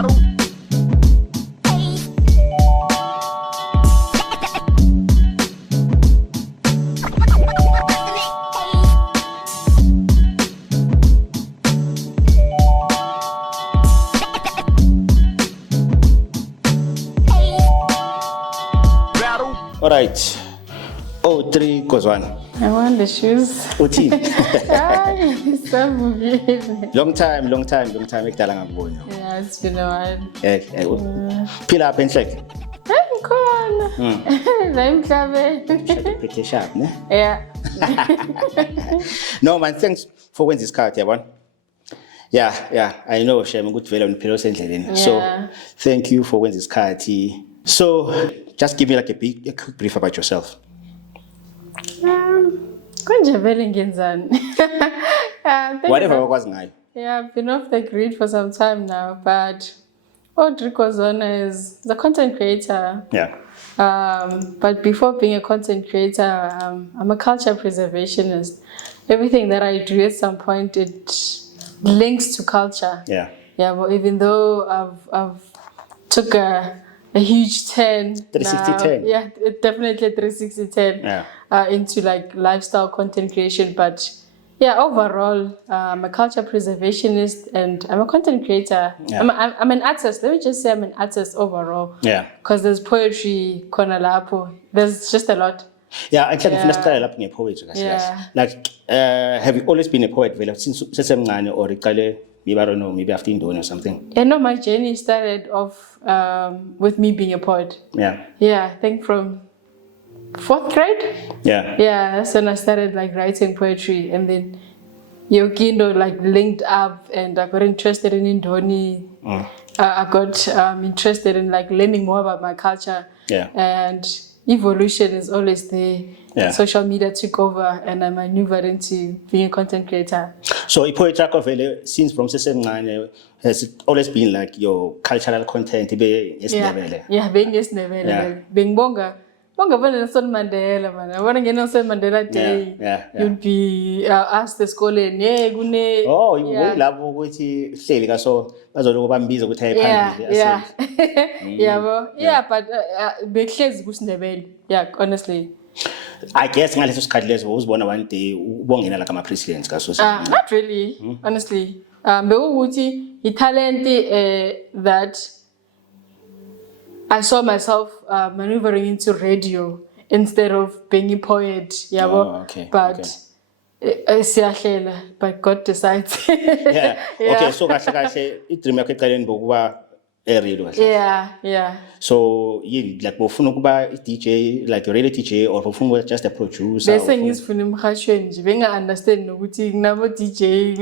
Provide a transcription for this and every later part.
All right. Oh, 3 goes 1. I want the shoes. Uthini? Ay, savukile. Long time ekudala ngakubona. Yeah, it's been a while. Phila apha enhleke. Ngikhona. La emhlabeni. Pretty sharp, ne? Yeah. No man, thanks for kwenza isikhathi yabona. Yeah, I know Shem ukuthi vele uniphila usendleleni. So, thank you for kwenza isikhathi. So, just give me like a quick brief about yourself. Konje vele ngenzani? Whatever wakwazi ngayo. Yeah, I've been off the grid for some time now, but Audrey Kozona is the content creator. Yeah. But before being a content creator, I'm a culture preservationist. Everything that I do at some point, it links to culture. Yeah. Yeah, but even though I've took a huge 360 10. Yeah, definitely 360 10 into like lifestyle content creation. But yeah, overall, I'm a culture preservationist and I'm a content creator. Yeah. I'm an artist. Let me just say I'm an artist overall. Yeah. Because there's poetry, khona lapho. There's just a lot. Yeah, I think let's start up in poetry. Yeah. Like, have you always been a poet since sesemncane or iqale maybe I don't know, maybe after Indoni or something? Yeah, no, my journey started off with me being a poet. Yeah. Yeah, I think from 4th grade. Yeah. Yeah, that's when I started like writing poetry, and then Yokindo like linked up, and I got interested in Indoni. I got interested in like learning more about my culture. Yeah. And evolution is always there. Yeah. Social media took over, and I maneuvered into being a content creator. So, poetry vele since from sesemncane has it always been like your cultural content? Yeah, being yesiNdebele. Being bonga vele Nelson Mandela, man. I want to get Nelson Mandela Day. Yeah. You'd be asked the school and kune. Oh, lapho ukuthi hleli kaso bazoloku bambiza ukuthi ayiphambili. Yeah, but behlezi kusiNdebele. Yeah, honestly. I guess ngaleso sikhathi leso uzibona one day ubongena like ama presidents kaso. Not really, honestly. Bekuthi italent that I saw myself maneuvering into radio instead of being a poet. Yeah, okay. But siyahlela, but God decides. Yeah. Okay, so kahle idream yakho eqaleni bokuba radio kahle. Yeah. So yini like bofuna ukuba DJ, like a radio DJ, or bofuna ukuba just a producer? Bese ngizifuna emhashweni nje benga understand nokuthi kunabo DJ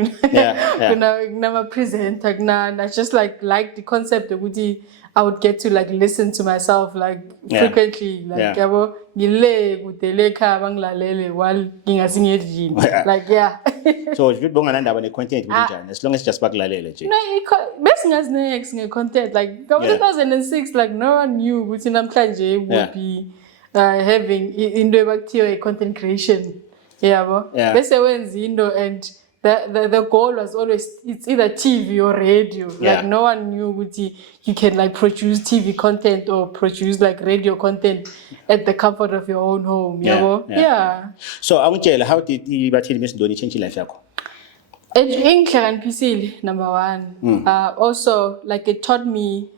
kunama presenter kunana. I just like the concept ukuthi I would get to like listen to myself like frequently, like yabo ngile kudele ekhaya bangilalele while ngingasingedlini. Like So if you don't understand the content kunjani, as long as just bakulalele nje. No, bese ngazi next nge-content like 2006, like no one knew ukuthi namhlanje would be having into ebakuthiwa i-content creation. Yabo. Bese wenza into, and the goal was always it's either TV or radio. Like no one knew ukuthi you can like produce TV content or produce like radio content at the comfort of your own home. Yeah. So angitshela, how did ibathini beSindoni change life yakho? Ingihlakaniphisile, number 1. Also like it taught me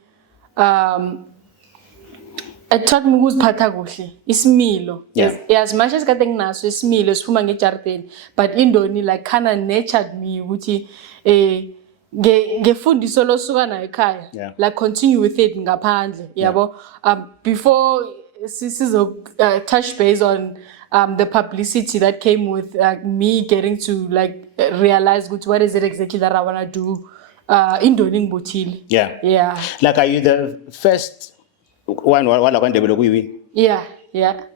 ukuziphatha kuhle, isimilo. As much as kade nginaso isimilo siphuma ngeJardini, but Indoni like kinda nurtured me ukuthi ngefundiso losuka nayo ekhaya, like continue with it ngaphandle, yabo. Before sizo touch base on the publicity that came with me getting to like realize what is it exactly that I want to do. Indoni ngibuthile. Yeah. Like, are you the first one wala kwaNdebele kuyiwini? Yeah.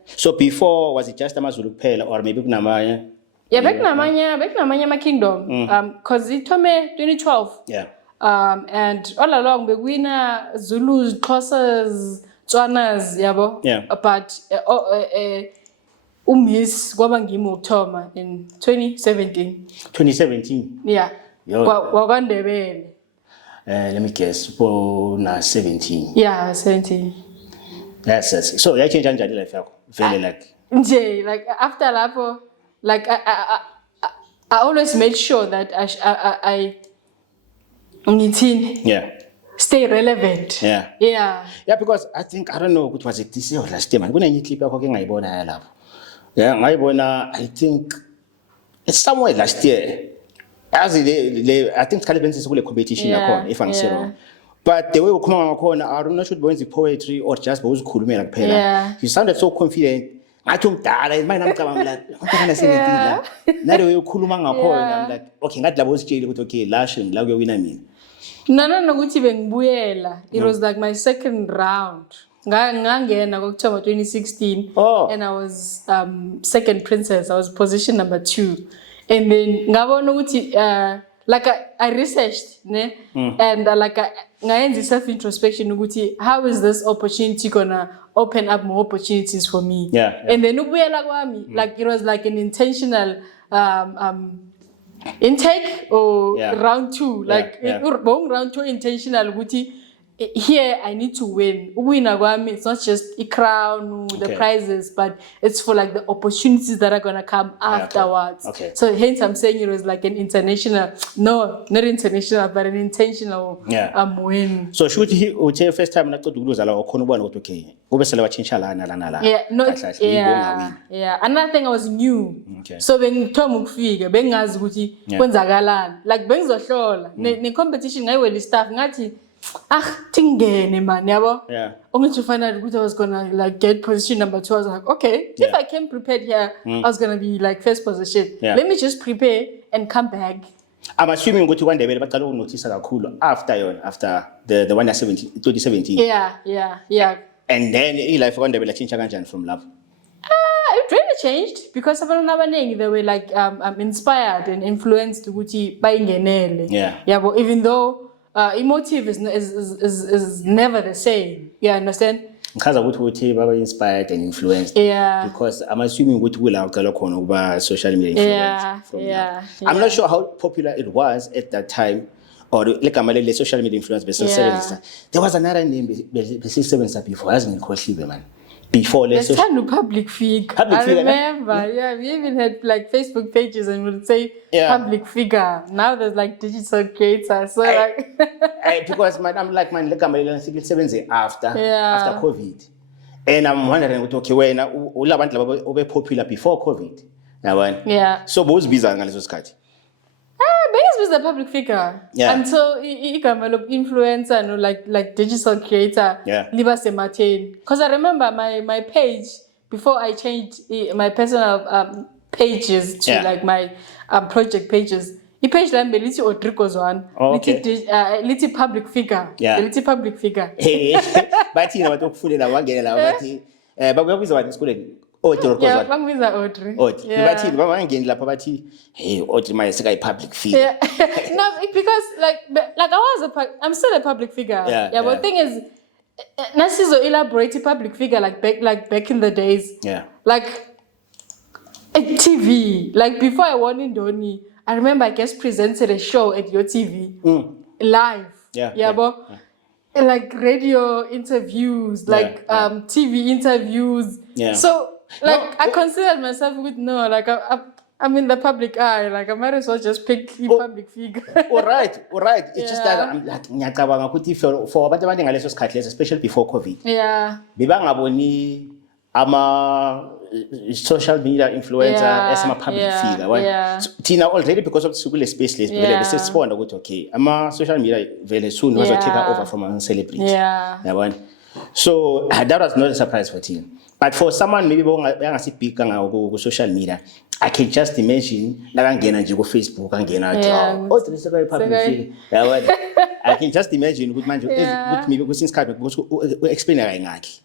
So before, was it just amaZulu kuphela or maybe kunamanye? Yeah, bekunamanye ama-kingdom. Because ithome 2012. Yeah. And all along bekuwina Zulus, Xhosas, Tswanas, yabo. Yeah. But uMiss kwaba ngimi wokuthoma in 2017. 2017. Yeah. KwaNdebele. let me guess, for 17. Yeah, 17. That's so I change kanjani life yakho? Vele like Nje, like after lapho, like I always made sure that I ngithini yeah. stay relevant. Yeah. Yeah. Yeah, because I think I don't know what was it this year or last year man. Kunenye clip yakho ke ngayibona lapho. Yeah, ngayibona I think it's somewhere last year. As I think Caleb is kule competition yakhona if I'm wrong. But the way ukhuluma ngakhona I don't know should wenza poetry or just ukuzikhulumela kuphela. Yeah. You sounded so confident. Ngathi umdala manje ngicabanga like untana 17 la. Nale way ukhuluma ngakhona I'm like okay ngathi labo sitshele ukuthi okay la shini la kuyowina mina. Nana nokuthi bengibuyela. It was like my second round. Ngangena October 2016 and I was second princess. I was position number 2. And then ngabona ukuthi like I researched ne and like ngayenza self introspection ukuthi how is this opportunity gonna open up more opportunities for me. And then ukubuyela kwami like it was like an intentional intake or round 2 like round 2 intentional ukuthi here I need to win. Uwina kwami it's not just a crown the prizes but it's for like the opportunities that are going to come afterwards. So hence I'm saying it was like an international not international but an intentional win. So should he uthi first time naqeda ukuluza la ukhona ubona ukuthi okay ube sele watshintsha lana la. Yeah, another thing I was new. So bengithoma ukufika bengazi ukuthi kwenzakalani like bengizohlola ne competition ngayiwela staff ngathi tingene man yabo only to find out I was gonna like get position number 2. I was like okay if I came prepared here I was gonna be like first position. Let me just prepare and come back. I'm assuming ukuthi kwaNdebele baqala ukunotice kakhulu after the one 2017. Yeah. And then life kwaNdebele change kanjani from lapho? It really changed because abantu abaningi they were like inspired and influenced ukuthi bayingenele. Yabo even though emotive is never the same. You understand? Because ukuthi baba inspired and influenced. Because I'm assuming ukuthi kula uqala khona ukuba social media influence. I'm not sure how popular it was at that time or like the social media influence there was another name besisebenzisa before hasn't ngikhohliwe man. Before let's turn to public figure. I remember, we even had like Facebook pages and would say public figure. Now there's like digital creator. So because I'm like after COVID. And I'm wondering okay when ulabantu popular before COVID. So both biza ngaleso sikhathi. Because was a public figure until igama of influencer no like digital creator liba sematheni because I remember my page before I changed my personal pages to like my project pages page lami belithi Odrikozwana lithi public figure lithi public figure bathi abantu okufulela wangenela bathi bakubiza wani esikoleni bangibiza Audrey. Bathi bangangeni lapha bathi hey Audrey manje seka public figure. No, because I'm still a public figure. But the thing is nasizo elaborate public figure like back in the days. Like at TV, like before I won in Indoni, I remember I guest presented a show at your TV live. Like radio interviews, like TV interviews. So like I considered myself I'm in the public eye. Like I might as well just pick public figure. All right. It's just that I'm like ngiyacabanga ukuthi for abantu abaningi ngaleso sikhathi especially before COVID. Bebangaboni ama social media influencer as a public figure. So, Tina already because of the school space list vele bese sibona ukuthi okay ama social media very soon was take over from a celebrity. So that was not a surprise for Tina. But for someone maybe bangasi ku social media, I can just imagine nakangena nje ku Facebook angena this is very public figure. I can just imagine ukuthi manje ukuthi maybe kusince isikhathi because explain ngakhe.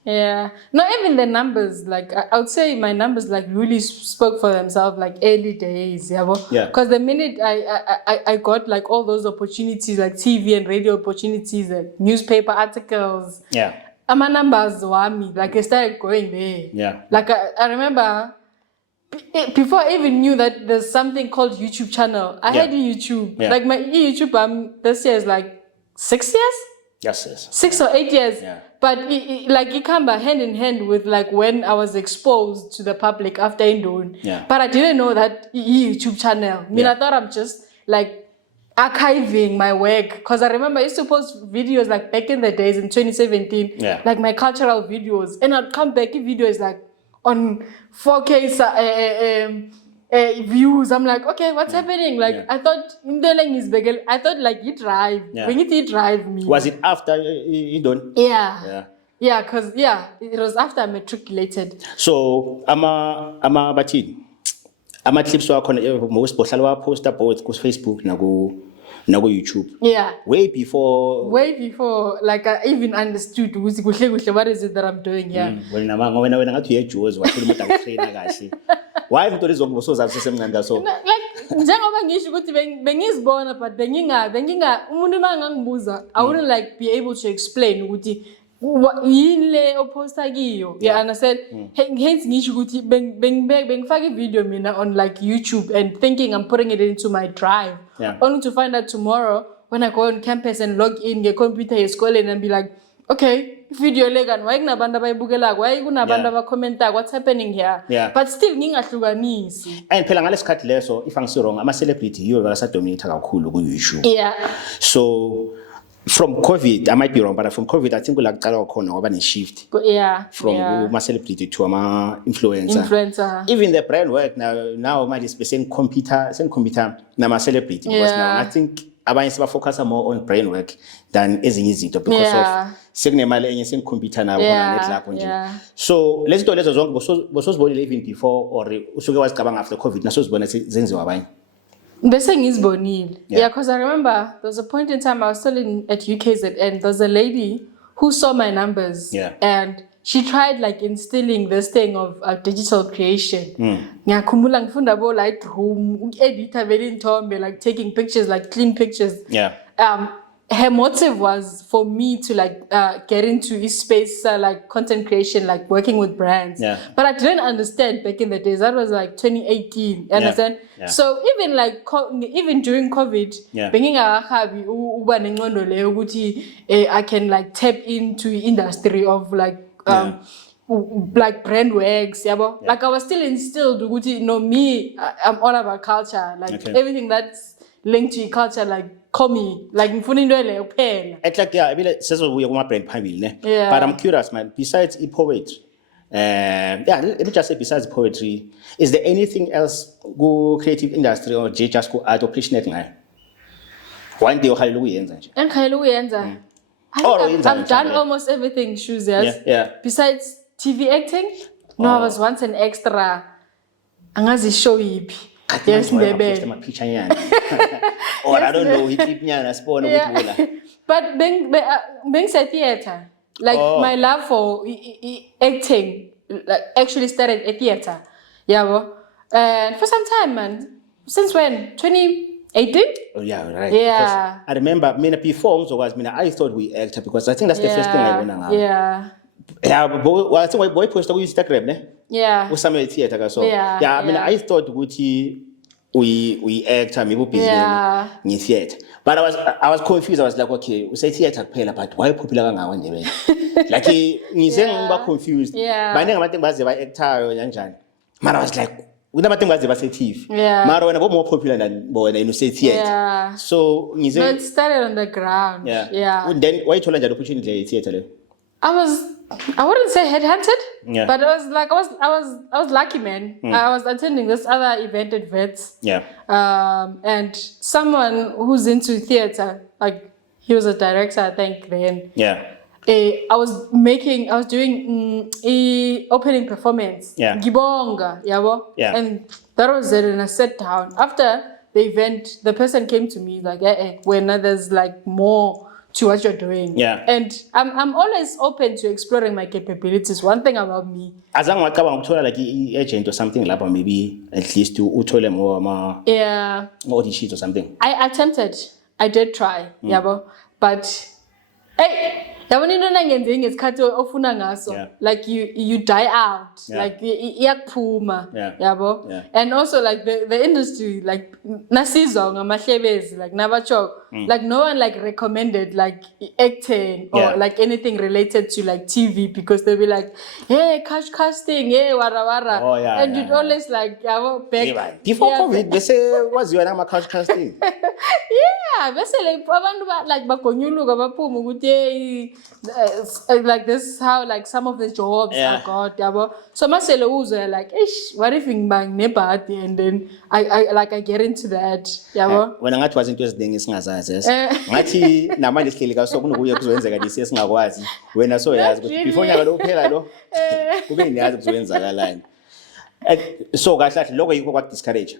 No, even the numbers like I would say my numbers like really spoke for themselves like early days, because the minute I got like all those opportunities like TV and radio opportunities and newspaper articles. My numbers wami like I started going there. Like I remember before I even knew that there's something called YouTube channel. I had YouTube. Like my YouTube this year is like 6 years? Yes. 6 or 8 years. Yeah. But it come by hand in hand with like when I was exposed to the public after Indon. Yeah. But I didn't know that YouTube channel. I mean, I thought I'm just like archiving my work, because I remember I used to post videos like back in the days in 2017, like my cultural videos, and I'd come back, if video is like on 4K views. I'm like, okay, what's happening? Like I thought in the language, I thought like you drive, when you drive me. Was it after you done? Yeah, because it was after I matriculated. So ama clips wakho most bohlala poster both ku Facebook naku YouTube. Yeah. Way before like I even understood what is it that I'm doing here. Wena ngathi uyejozi wakhuluma ukuthi akutrainer kahle. Why into lezonke bosozazi sesemncane so? Like njengoba ngisho ukuthi bengizibona but benginga umuntu mangangibuza I wouldn't like be able to explain ukuthi yini le oposta kiyo. Yeah, and I said hence ngisho ukuthi bengifaka i-video mina on like YouTube and thinking I'm putting it into my drive. Only to find out tomorrow when I go on campus and log in nge-computer yesikoleni and be like, okay, video lekan why kunabantu abayibukelako, why kunabantu abakommentako, what's happening here? But still ngingahlukanisi. And phela ngalesikhathi leso if angisi wrong ama celebrity yiwo bakasadominate kakhulu ku YouTube. So from COVID, I might be wrong, but from COVID, I think we'll like a shift. From my celebrity to my influencer. Even the brand work now might be saying computer, now my celebrity. Because now I think I focus more on brand work than easy because of saying computer now. So let's do was even before or was after COVID. Na so was because I remember there was a point in time I was still at UKZN. There was a lady who saw my numbers and she tried like instilling this thing of digital creation. Ngiyakhumbula ngifunda bo Lightroom, editor very ntombe, like taking pictures, like clean pictures. Her motive was for me to like get into this space, like content creation, like working with brands. But I didn't understand back in the days. That was like 2018. Understand? So even like even during COVID, I can like tap into industry of like brand works. Like I was still instilled. Me, I'm all about culture. Like everything that's linked to culture, like call me, like ngifuna into le uphela. Like sezobuya kuma brand phambili ne. But I'm curious man, besides poetry, let me just say besides poetry, is there anything else go creative industry or just go art or passionate ngayo? One day ukhayela ukuyenza nje. Engikhayela ukuyenza. I've done almost everything shoes. Besides TV acting, no, I was once an extra. Angazi show yipi. Yes, baby. Or I don't know, but being said theater, like my love for acting, like actually started at theater. And for some time, man. Since when? 2018? Oh yeah, right. Because I remember, before I thought we acted because I think that's the first thing I went on. Well, I think my boy posted on Instagram, ne? With some theater, so I thought we act maybe busy in theater. But I was confused. I was like, okay, we say theater pela, but why popular ngawo nje? Like ngizengiba confused. Baningi abantu baze ba actor kanjani. But I was like, unabantu baze ba say TV. Mara wena bo more popular than bona you say theater. So no, it started on the ground. And then why you told that opportunity theater le? I wouldn't say headhunted, but I was lucky, man. I was attending this other event at Vets. And someone who's into theater, like he was a director, I think then. I was doing a opening performance. Gibonga, and that was it. And I sat down. After the event, the person came to me like, when there's like more to what you're doing. And I'm always open to exploring my capabilities. One thing about me. As I'm like agent or something like maybe at least to utole more or something. I attempted. I did try. But Yabona into nangenze ngesikhathi ofuna ngaso. Yeah. Like you die out. Yeah. Like iyakuphuma. Yeah. Yabo. Yeah. And also like the industry like nasizwa ngamahlebezi like nabacho like no one like recommended like acting or Yeah. like anything related to like TV because they'll be like, hey, casting, hey, wara. Oh, yeah, and yeah, you'd yeah. always like back. Before Yeah. COVID, they say, what's your name? Couch casting. Yeah, bese like abantu like bagonyuluka baphuma ukuthi like this is how like some of the jobs Yeah. are got yabo. So masele uzwe like ish what if ngibang nebhadi and then I get into that yabo. Wena ngathi wazi into eziningi esingazazi ngathi namanje sihleli ka so kunokuye kuzokwenzeka lesi esingakwazi wena so yazi ukuthi before nyaka lo uphela lo kube niyazi kuzowenzakalani so kahle kahle lokho yikho kwa discourage.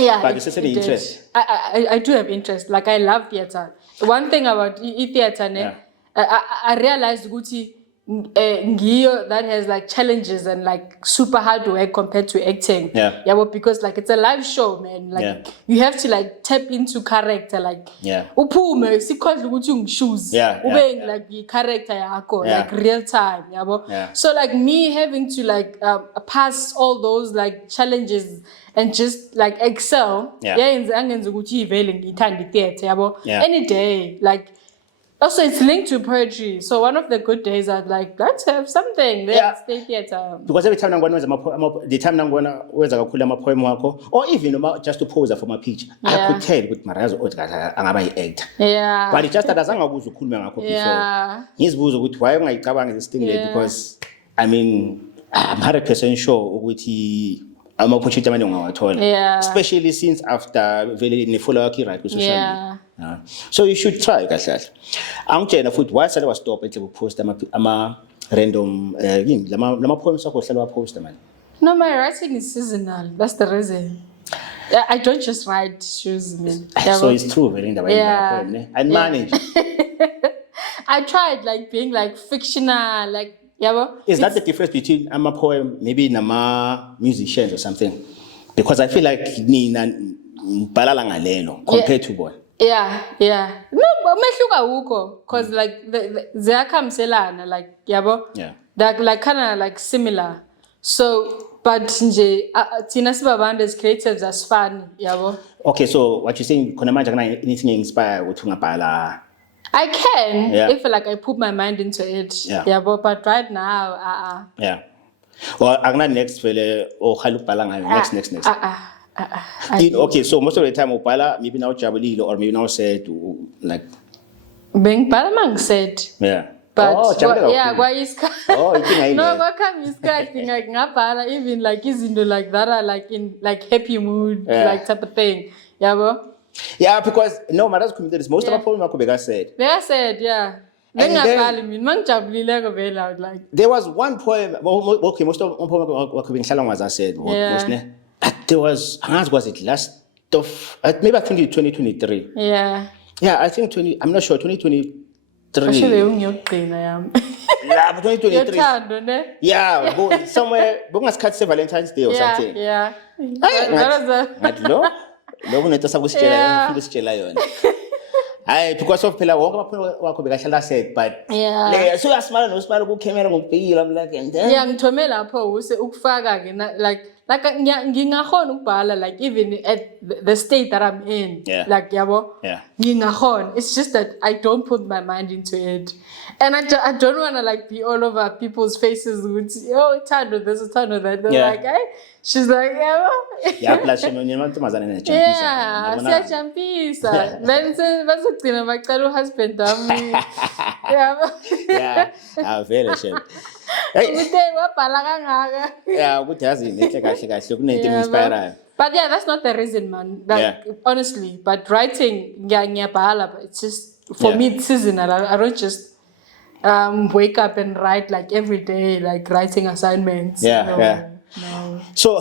Yeah, But you said it did. interest. I do have interest. Like I love theater. One thing about theater, Yeah. I realized ukuthi ngiyo that has like challenges and like super hard work compared to acting. Yeah. Yeah, but because like it's a live show, man. Like Yeah. you have to like tap into character. Like Yeah. uphume sikhohle ukuthi ungishoes. Yeah, yeah, Ube yeah. like the character yakho, Yeah. like real time, yabo. Yeah. So like me having to like pass all those like challenges and just like excel. Yeah. Angenza ukuthi ivele ngithanda theater, yabo. Yeah. Any day, like also it's linked to poetry. So one of the good days I'd like let's have something. Let's Yeah. stay theater. Because every time nangona wenza the time nangona wenza kakhulu ama poem wakho or even just to pose for my pitch I Yeah. could tell ukuthi mara yazi ukuthi angaba yi-actor. Yeah. But it just that azange ukuze ukhulume ngakho before. Yeah. Ngizibuza ukuthi why ungayicabangi this thing there Yeah. because I mean I'm 100% sure ukuthi ama-opportunity amaningi ungawathola. Yeah. Especially since after vele nefollow yakho i-right ku-social Yeah. media. So you should try kahle kahle. Angitshela futhi why sale wastop ehle ukupost ama random yini lama poems akho hlala waposta man. No, my writing is seasonal. That's the reason. Yeah, I don't just write shoes, man. So it's true vele indaba Yeah. poem ne. And manage. I tried like being like fictional, like yeah. Is that the difference between ama poem maybe nama musicians or something? Because I feel like nina balala ngalelo compared to bona. Yeah. No, umehluka ukho cause like ziyakhamselana like yabo. Yeah. They're like kind of like similar. So but nje thina sibabantu as creatives as fun, yabo. Okay, so what you're saying khona manje akuna anything inspire ukuthi ungabhala. I can Yeah. if like I put my mind into it. Yeah. But right now, Yeah. Or akuna next vele or khala ukubhala ngayo next. Okay, so most of the time ubhala maybe now jabulile or maybe now sad like Bengibhala mangisaid. yeah. But jabulile yeah, kakhulu. kwayisikhathi. Oh, inkinga yini No, leyo? kwakhamba isikhathi like ngabhala even like izinto like that are like in like happy mood Yeah. like type of thing. Yabo? Yeah, because no matters committed most of Yeah. the poem akho beka said. They said, yeah. And Bengabhali mina mangijabulileko vele I was like There was one poem okay most of poem wakho bengihlala ngaza said Yeah. but there was angazi was it last of maybe I think it's 2023. yeah. Yeah, I think I'm not sure 2023. Ashile ungiyokugcina yami. Yeah, but 2023. Yothando ne? Yeah, go somewhere bungasikhathi Valentine's Day or something. Yeah. Hey, That was a ngathi lo kunento sakusitshela Yeah. ngifuna sitshela yona. Hayi because of phela wonke amaphone wakho bekahlala said but Yeah. so uyasimala nosimala ku camera ngokubhekile I'm like and then Yeah, ngithome lapho ukufaka ke like ngingahona ukubhala like even at the state that I'm in. Yeah. Like yabo. Yeah. Ngingahona. It's just that I don't put my mind into it. And I don't want to like be all over people's faces with Thando this, Thando that. They're Yeah. like, hey. She's like, yeah. yeah plus mantombazane nejampisa. Yeah, siyajampisa. Then bazogcina bacela uhusband wami. Yeah. Yeah, very sure. Hey, Uthe wabhala kangaka. yeah, ukuthi yazi nehle kahle kahle kunento Yeah, inspire. But yeah, that's not the reason, man. Like, Yeah. honestly, but writing, ngiyabhala, but it's just for Yeah. me it's seasonal. I don't just wake up and write like every day, like writing assignments. Yeah, No, yeah. No. So,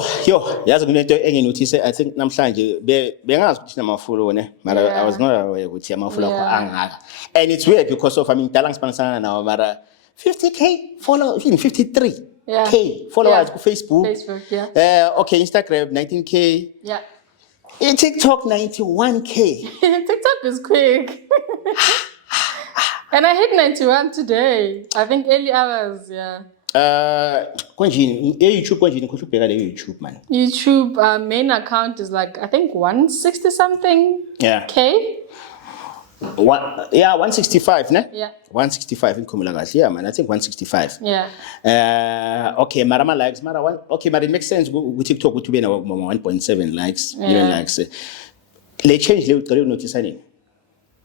yazi kunento enginothise I think namhlanje bengazi ukuthi namafulo ne, mara Yeah. I was not aware ukuthi amafulo akho Yeah. angaka. And it's weird because of dala ngispanisana nawo mara 50k follow 53 Yeah. K followers Yeah. ku Facebook. Facebook, yeah. Okay, Instagram 19k. Yeah. TikTok 91k. TikTok is quick. And I hit 91 today. I think early hours, yeah. Konjini, YouTube konjini kusho ubheka le YouTube man. YouTube main account is like, I think 160 something K. 165, ne? Yeah. 165 inkhumula kahle. Yeah, man, I think 165. Yeah. Okay, mara likes, okay, but it makes sense ku TikTok ukuthi ube na 1.7 likes, million likes. Le change le uqale unotice nini?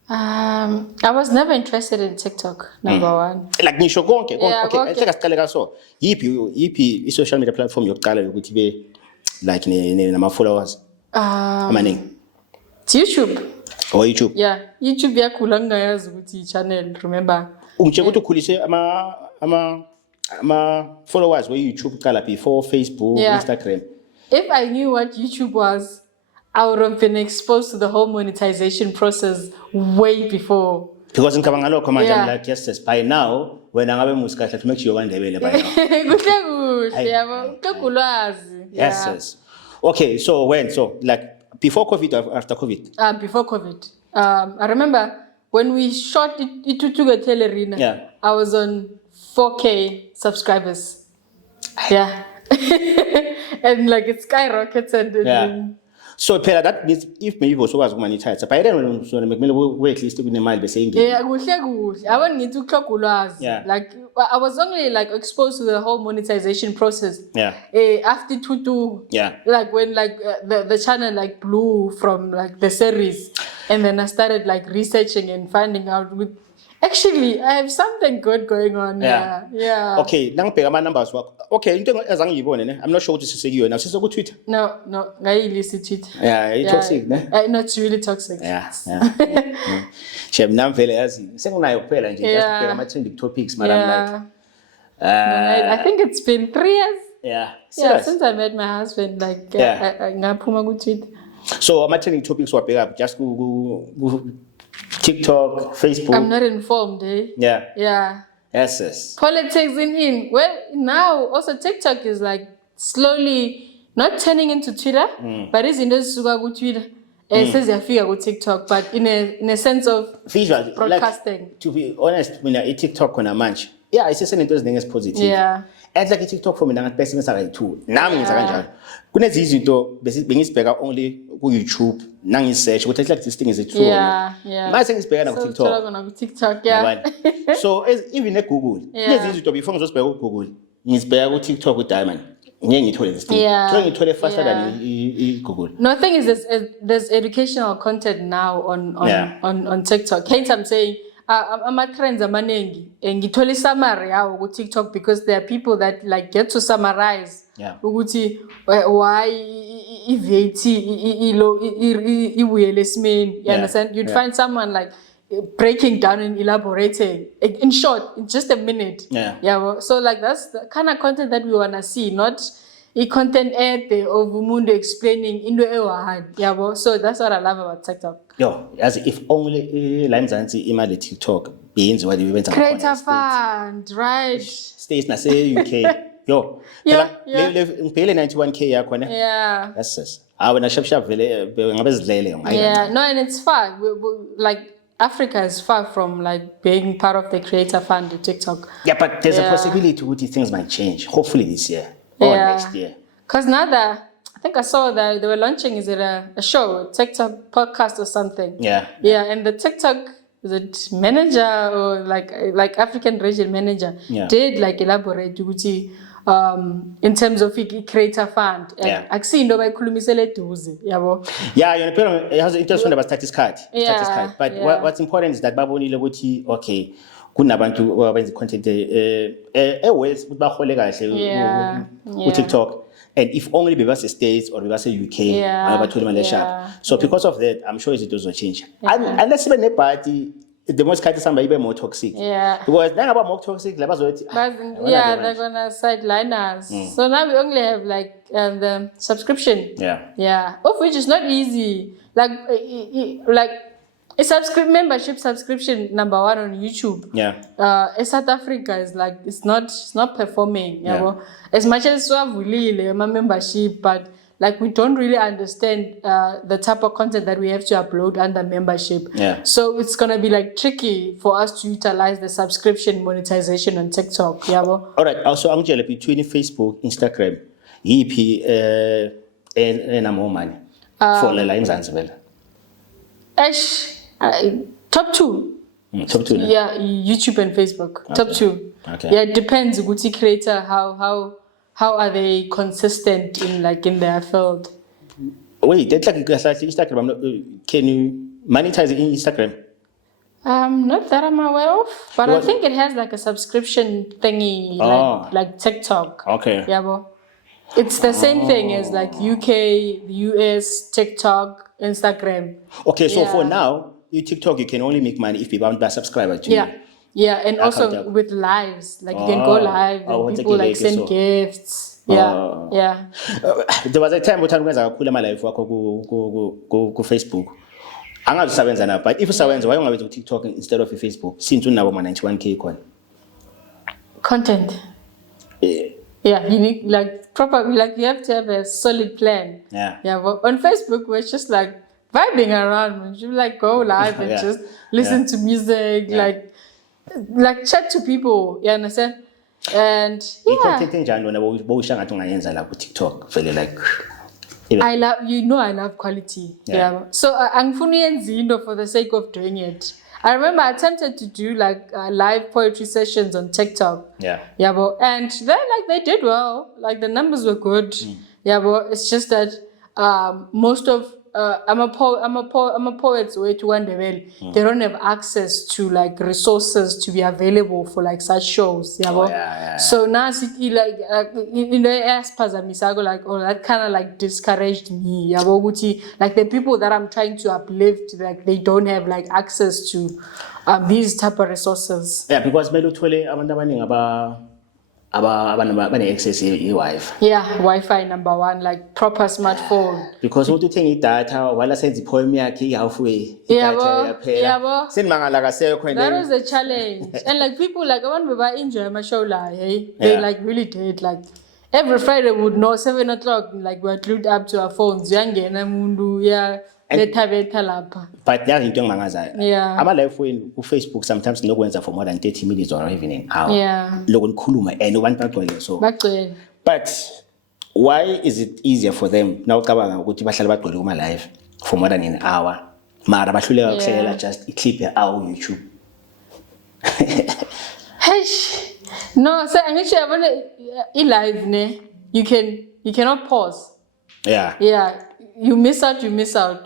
I was never interested in TikTok, number one. Like nisho konke. Yeah, Okay, I think asiqale kaso. Yipi i-social media platform yokuqala ukuthi be like nama followers. Amaningi. It's YouTube. Or YouTube. Yeah, YouTube yakhula ngingayazi ukuthi channel, remember. Ungitshela ukuthi ukhulise ama followers we YouTube qala before Facebook, Instagram. If I knew what YouTube was, I would have been exposed to the whole monetization process way before. Because in Kabangalo manje I'm like, yes, by now when ngabe musikahle to make sure ukwandebele by now. Kuhle yabo, kulwazi. Yes. Okay, so when? So like before COVID or after COVID? Before COVID. I remember when we shot it to Telerina, I was on 4K subscribers. Yeah. And like it skyrocketed. So phela that means if maybe usokwazi ukumonetize by then when so make kumele at least kunemali bese ingena. Yeah, kuhle. I want need to clock ulwazi. Like I was only like exposed to the whole monetization process. After Tutu. Like when like the channel like blew from like the series, and then I started like researching and finding out with. Actually, I have something good going on. Yeah. Okay, nangibheka ama numbers wakho. Okay, into ezange ngiyibone ne. I'm not sure ukuthi sisekiyo na. Sise ku Twitter? No, ngayilisi Twitter. Yeah, it's toxic ne. Not really toxic. Yeah. Shem nam vele yazi. Senginayo kuphela nje just bheka ama trending topics but I'm like I think it's been 3 years. Yeah, since I met my husband like ngaphuma ku Twitter. So ama trending topics wabheka just ku TikTok, Facebook. I'm not informed, eh? Yeah. Yes. Politics in. Well, now also TikTok is like slowly not turning into Twitter, but it's in the suga go Twitter. It says I figure go TikTok, but in a sense of visual broadcasting. Like, to be honest, when I TikTok on a manch, I see something things positive. Yeah. And like TikTok for me, I'm best message too. Now I'm saying, kuna zizinto bengisibheka only ku YouTube nangi search ukuthi like this thing is true. Yeah. Mase ngisibheka na ku TikTok. So TikTok, yeah. So even at Google, lezi izinto before ngizosibheka ku Google, ngizibheka ku TikTok ku Diamond. Ngeke ngithole this thing. So ngithole faster than Google. No, thing is there's educational content now on TikTok. Hence I'm saying ama-trends amaningi ngithola summary yawo ku TikTok because there are people that like get to summarize ukuthi why VAT ibuyele esimeni. You understand? You'd find someone like breaking down and elaborating in short in just a minute. So like that's the kind of content that we want to see, not content of umuntu explaining into ewa. So that's what I love about TikTok. As if only la Mzansi imali TikTok beyenza what we went on creator fund, right? States na say UK. Ngiphelele 91K yakho ne. Yes. Wena shap vele ngabe zidlele no, and it's far. Like Africa is far from like being part of the creator fund to TikTok. Yeah, but there's a possibility that things might change. Hopefully this year or next year. Because now that I think I saw that they were launching, is it a show, a TikTok podcast or something? Yeah, and the TikTok manager or like African region manager did like elaborate in terms of creator fund. And I see no by kulumisele duze, yabo. Yeah, you know, it has interesting about status card. But what's important is that baboni lebuti okay. Kunabantu abenza content always bahole kahle ku TikTok. And if only because States or because UK, so because of that, I'm sure it will change. Unless even a party, the most kind of somebody be more toxic. Because then about more toxic, they're gonna sideline us. So now we only have like the subscription. Of which is not easy. Like a membership subscription number 1 on YouTube. South Africa is like it's not performing. As much as we have my membership, but like we don't really understand the type of content that we have to upload under membership. Yeah. So it's gonna be like tricky for us to utilize the subscription monetization on TikTok. Yeah. All right. Also, Angela, between Facebook, Instagram, EP, and more money for the lines as well. Top two. Top two. Yeah, YouTube and Facebook. Okay. Top two. Okay. Yeah, it depends. Gucci creator, how are they consistent in their field? Wait, that's like Instagram. Can you monetize it in Instagram? Not that I'm aware of, but I think it has like a subscription thingy, like TikTok. Okay. Yeah, but it's the same thing as like UK, the US, TikTok, Instagram. Okay, so for now, your TikTok, you can only make money if people are subscribers to you. Yeah, and also with lives, like you can go live and people like send gifts. Yeah. There was a time when I was my life go Facebook. I'm not seven now, but if you seven, why don't I TikTok instead of Facebook? Since you now 91K coin. Content. Yeah, you need you have to have a solid plan. Yeah. Yeah, but on Facebook we're just like vibing around. You like go live and just listen to music, like chat to people. You understand? And content enjani wena bowusha ngathi ungayenza la ku TikTok vele like I love quality. Yeah. So angifuni yenza into for the sake of doing it. I remember I attempted to do like live poetry sessions on TikTok. Yeah, but and they did well. Like the numbers were good. Yeah, but it's just that most of I'm a poet's way to one level. They don't have access to like resources to be available for like such shows. Yeah, So now like in the aspects of Misago, like that kind of like discouraged me. Yeah, like the people that I'm trying to uplift, like they don't have like access to these type of resources. Yeah, because melutwele abantu abaningi access Wi-Fi. Yeah, Wi-Fi number one, like proper smartphone. Because when you take data, while I said the poem halfway. That was a challenge. And like people like I want to enjoy my show like they like really did like every Friday would know 7 o'clock like we're glued up to our phones. But that's into mangaza. I'm live when Facebook sometimes no one's for more than 30 minutes or even an hour. Yeah. Logan Kuluma and one part so. But why is it easier for them now kabanga ukuthi bahlala bagcwele live for more than an hour? Mara bahluleka ukuhlelela just a clip out YouTube. No, so actually live ne you cannot pause. Yeah. You miss out.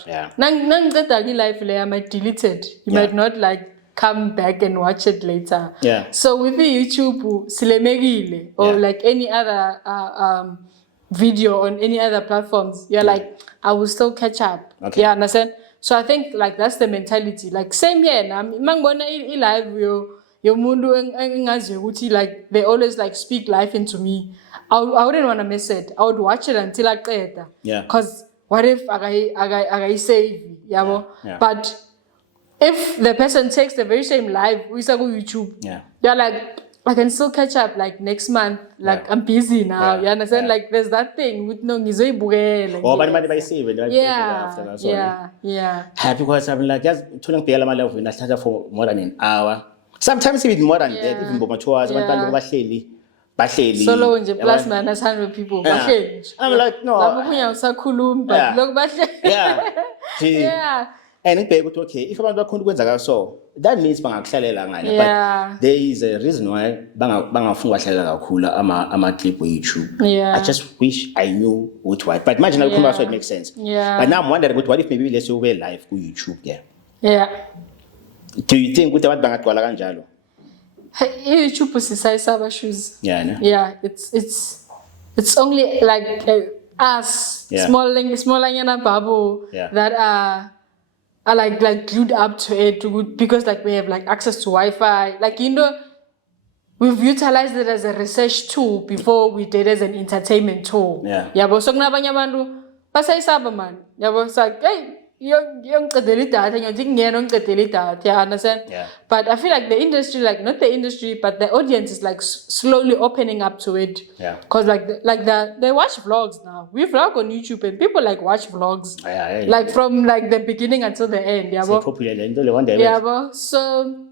Yeah. Nang that live layer I might delete it. You might not like come back and watch it later. Yeah. So with the YouTube silemegile or like any other video on any other platforms, you're like I will still catch up. Okay. Yeah, understand? So I think like that's the mentality. Like same here now. Mangibona live yo mundu engazi ukuthi like they always like speak life into me. I wouldn't want to miss it. I would watch it until I qeda. Yeah. Cause what if I save? Yeah. But if the person takes the very same live, we go YouTube. Yeah. They're like, I can still catch up like next month. Like I'm busy now. You understand? Like there's that thing with no ngizoyibukela. Oh, but money by save it. Yeah. Because I'm like just tuning pela my life when I started for more than an hour. Sometimes even more than that. Even more 2 hours. Abantu bahleli. Solo nje plus minus 100 people. Bahleli. I'm like no. Lapho kunya usakhuluma but lokho bahleli. Yeah. And it's okay. If abantu bakhona ukwenza so, that means bangakuhlalela ngale. But there is a reason why bangafuna ukuhlalela kakhulu ama clip on YouTube. I just wish I knew what. But imagine how so it makes sense. But now I'm wondering what if maybe let's go live on YouTube Yeah. Do you think ukuthi abantu bangagcwala kanjalo? YouTube usisayisaba shoes. Yeah. It's only like us small bubble that are like glued up to it because like we have like access to Wi-Fi. Like we've utilized it as a research tool before we did as an entertainment tool. Yeah. But so kunabanye abantu basayisaba man. It's like hey young data, you understand? Yeah. But I feel like the industry, like not the industry, but the audience is like slowly opening up to it. Yeah. Cause they watch vlogs now. We vlog on YouTube and people like watch vlogs. Yeah. Like from like the beginning until the end. Yeah, So popular, one day. yeah, but so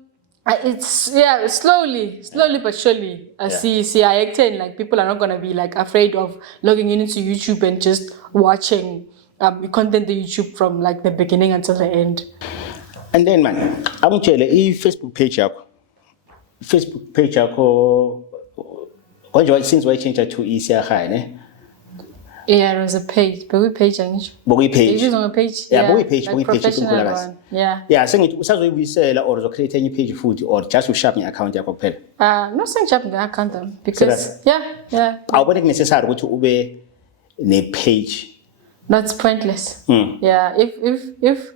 it's slowly but surely. I see acting like people are not gonna be like afraid of logging into YouTube and just watching content on YouTube from like the beginning until the end. And then man, I'm telling you, Facebook page yakho since we changed it to Isiahai, ne? Yeah, there was a page, but we page angisho. Bokuyi page. It is on a page. Yeah, bokuyi page, like bokuyi page professional inkulu one. Yeah. Yeah, sengithi usazoyibuyisela or uzocreate enye page futhi or just usharp nge-account yakho kuphela. No sengichapha nge-account because yeah. Awuboni necessary ukuthi ube ne-page. That's pointless. Yeah, if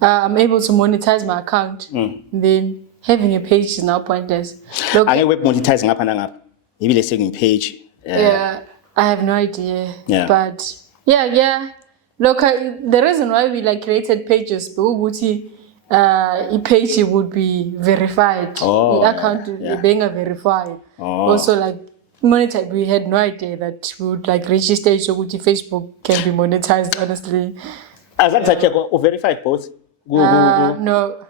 I'm able to monetize my account, then having a page is now pointless. Look, Angeke web monetize ngapha nangapha. Maybe let's say page. Yeah, I have no idea. Yeah. But yeah. Look, the reason why we like created pages, but a page would be verified. Oh, the account being verified. Also, like monetize, we had no idea that we would like reach a stage so Facebook can be monetized. Honestly, As that verified both. No.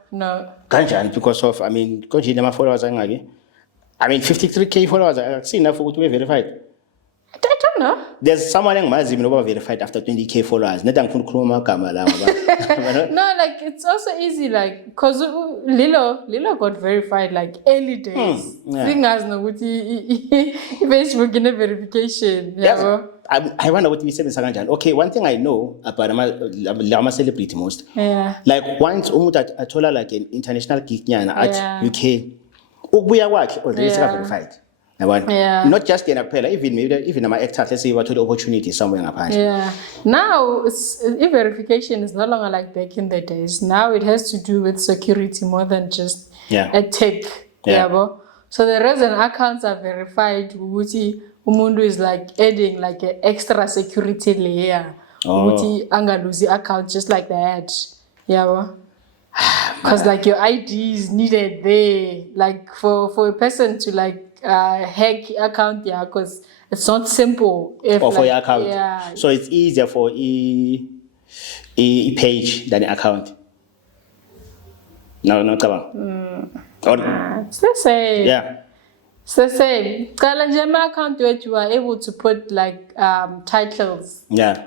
Kanjani because of konje nama followers angaki. 53k followers. I've seen enough to be verified. I don't know. There's someone engimazi mina verified after 20k followers. Neda ngifuna ukukhuluma amagama lawo baba. No, like it's also easy, like cause Lilo got verified like early days. Singers know what Facebook in a verification. Yes. I wonder what we say kanjani. Okay, one thing I know about ama celebrity most. Yeah. Like once umuntu athola like an international gig nyana at UK, ukubuya kwakhe already verified. Yeah. Not just yena kuphela, even ama actors, let's say bathole opportunity somewhere ngaphandle. Yeah. Now verification is no longer like back in the days. Now it has to do with security more than just a tech. Yeah. So the reason accounts are verified, umuntu is like adding like an extra security layer. Anga lose account just like that. Yeah. Because like your ID is needed there, like for a person to like hack account, because it's not simple. For your account. Yeah. So it's easier for a page than an account. No, come on. It's the same. Yeah. It's the same. Kalanjema account where you are able to put like titles.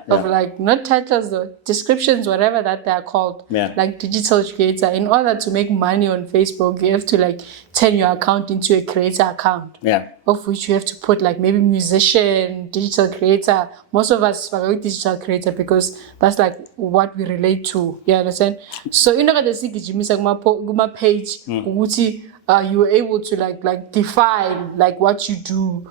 Of like not titles though, descriptions, whatever that they are called. Like digital creator. In order to make money on Facebook, you have to like turn your account into a creator account. Of which you have to put like maybe musician, digital creator. Most of us are digital creator because that's like what we relate to. You understand? So you know the Guma page, you were able to like define like what you do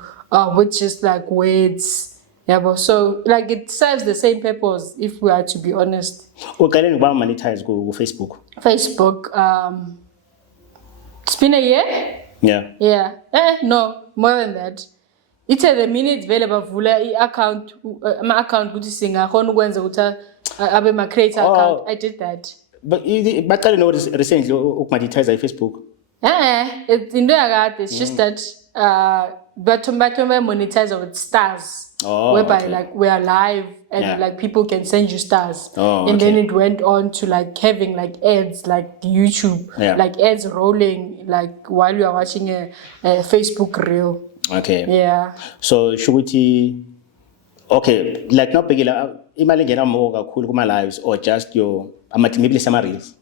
with just like words. Yeah, but so like it serves the same purpose if we are to be honest. Okay, then why monetize go Facebook? Facebook, it's been a year. Yeah. No, more than that. It's the minute available vula account, my account good singer, abe ma creator account. I did that. But I know recently monetize Facebook. It's just that but monetize with stars. Whereby like we are live and like people can send you stars. And then it went on to like having like ads like YouTube, like ads rolling like while you are watching a Facebook reel. Okay. Yeah. So should we like not begila imali ngena more kakhulu kuma lives or just your maybe some reels?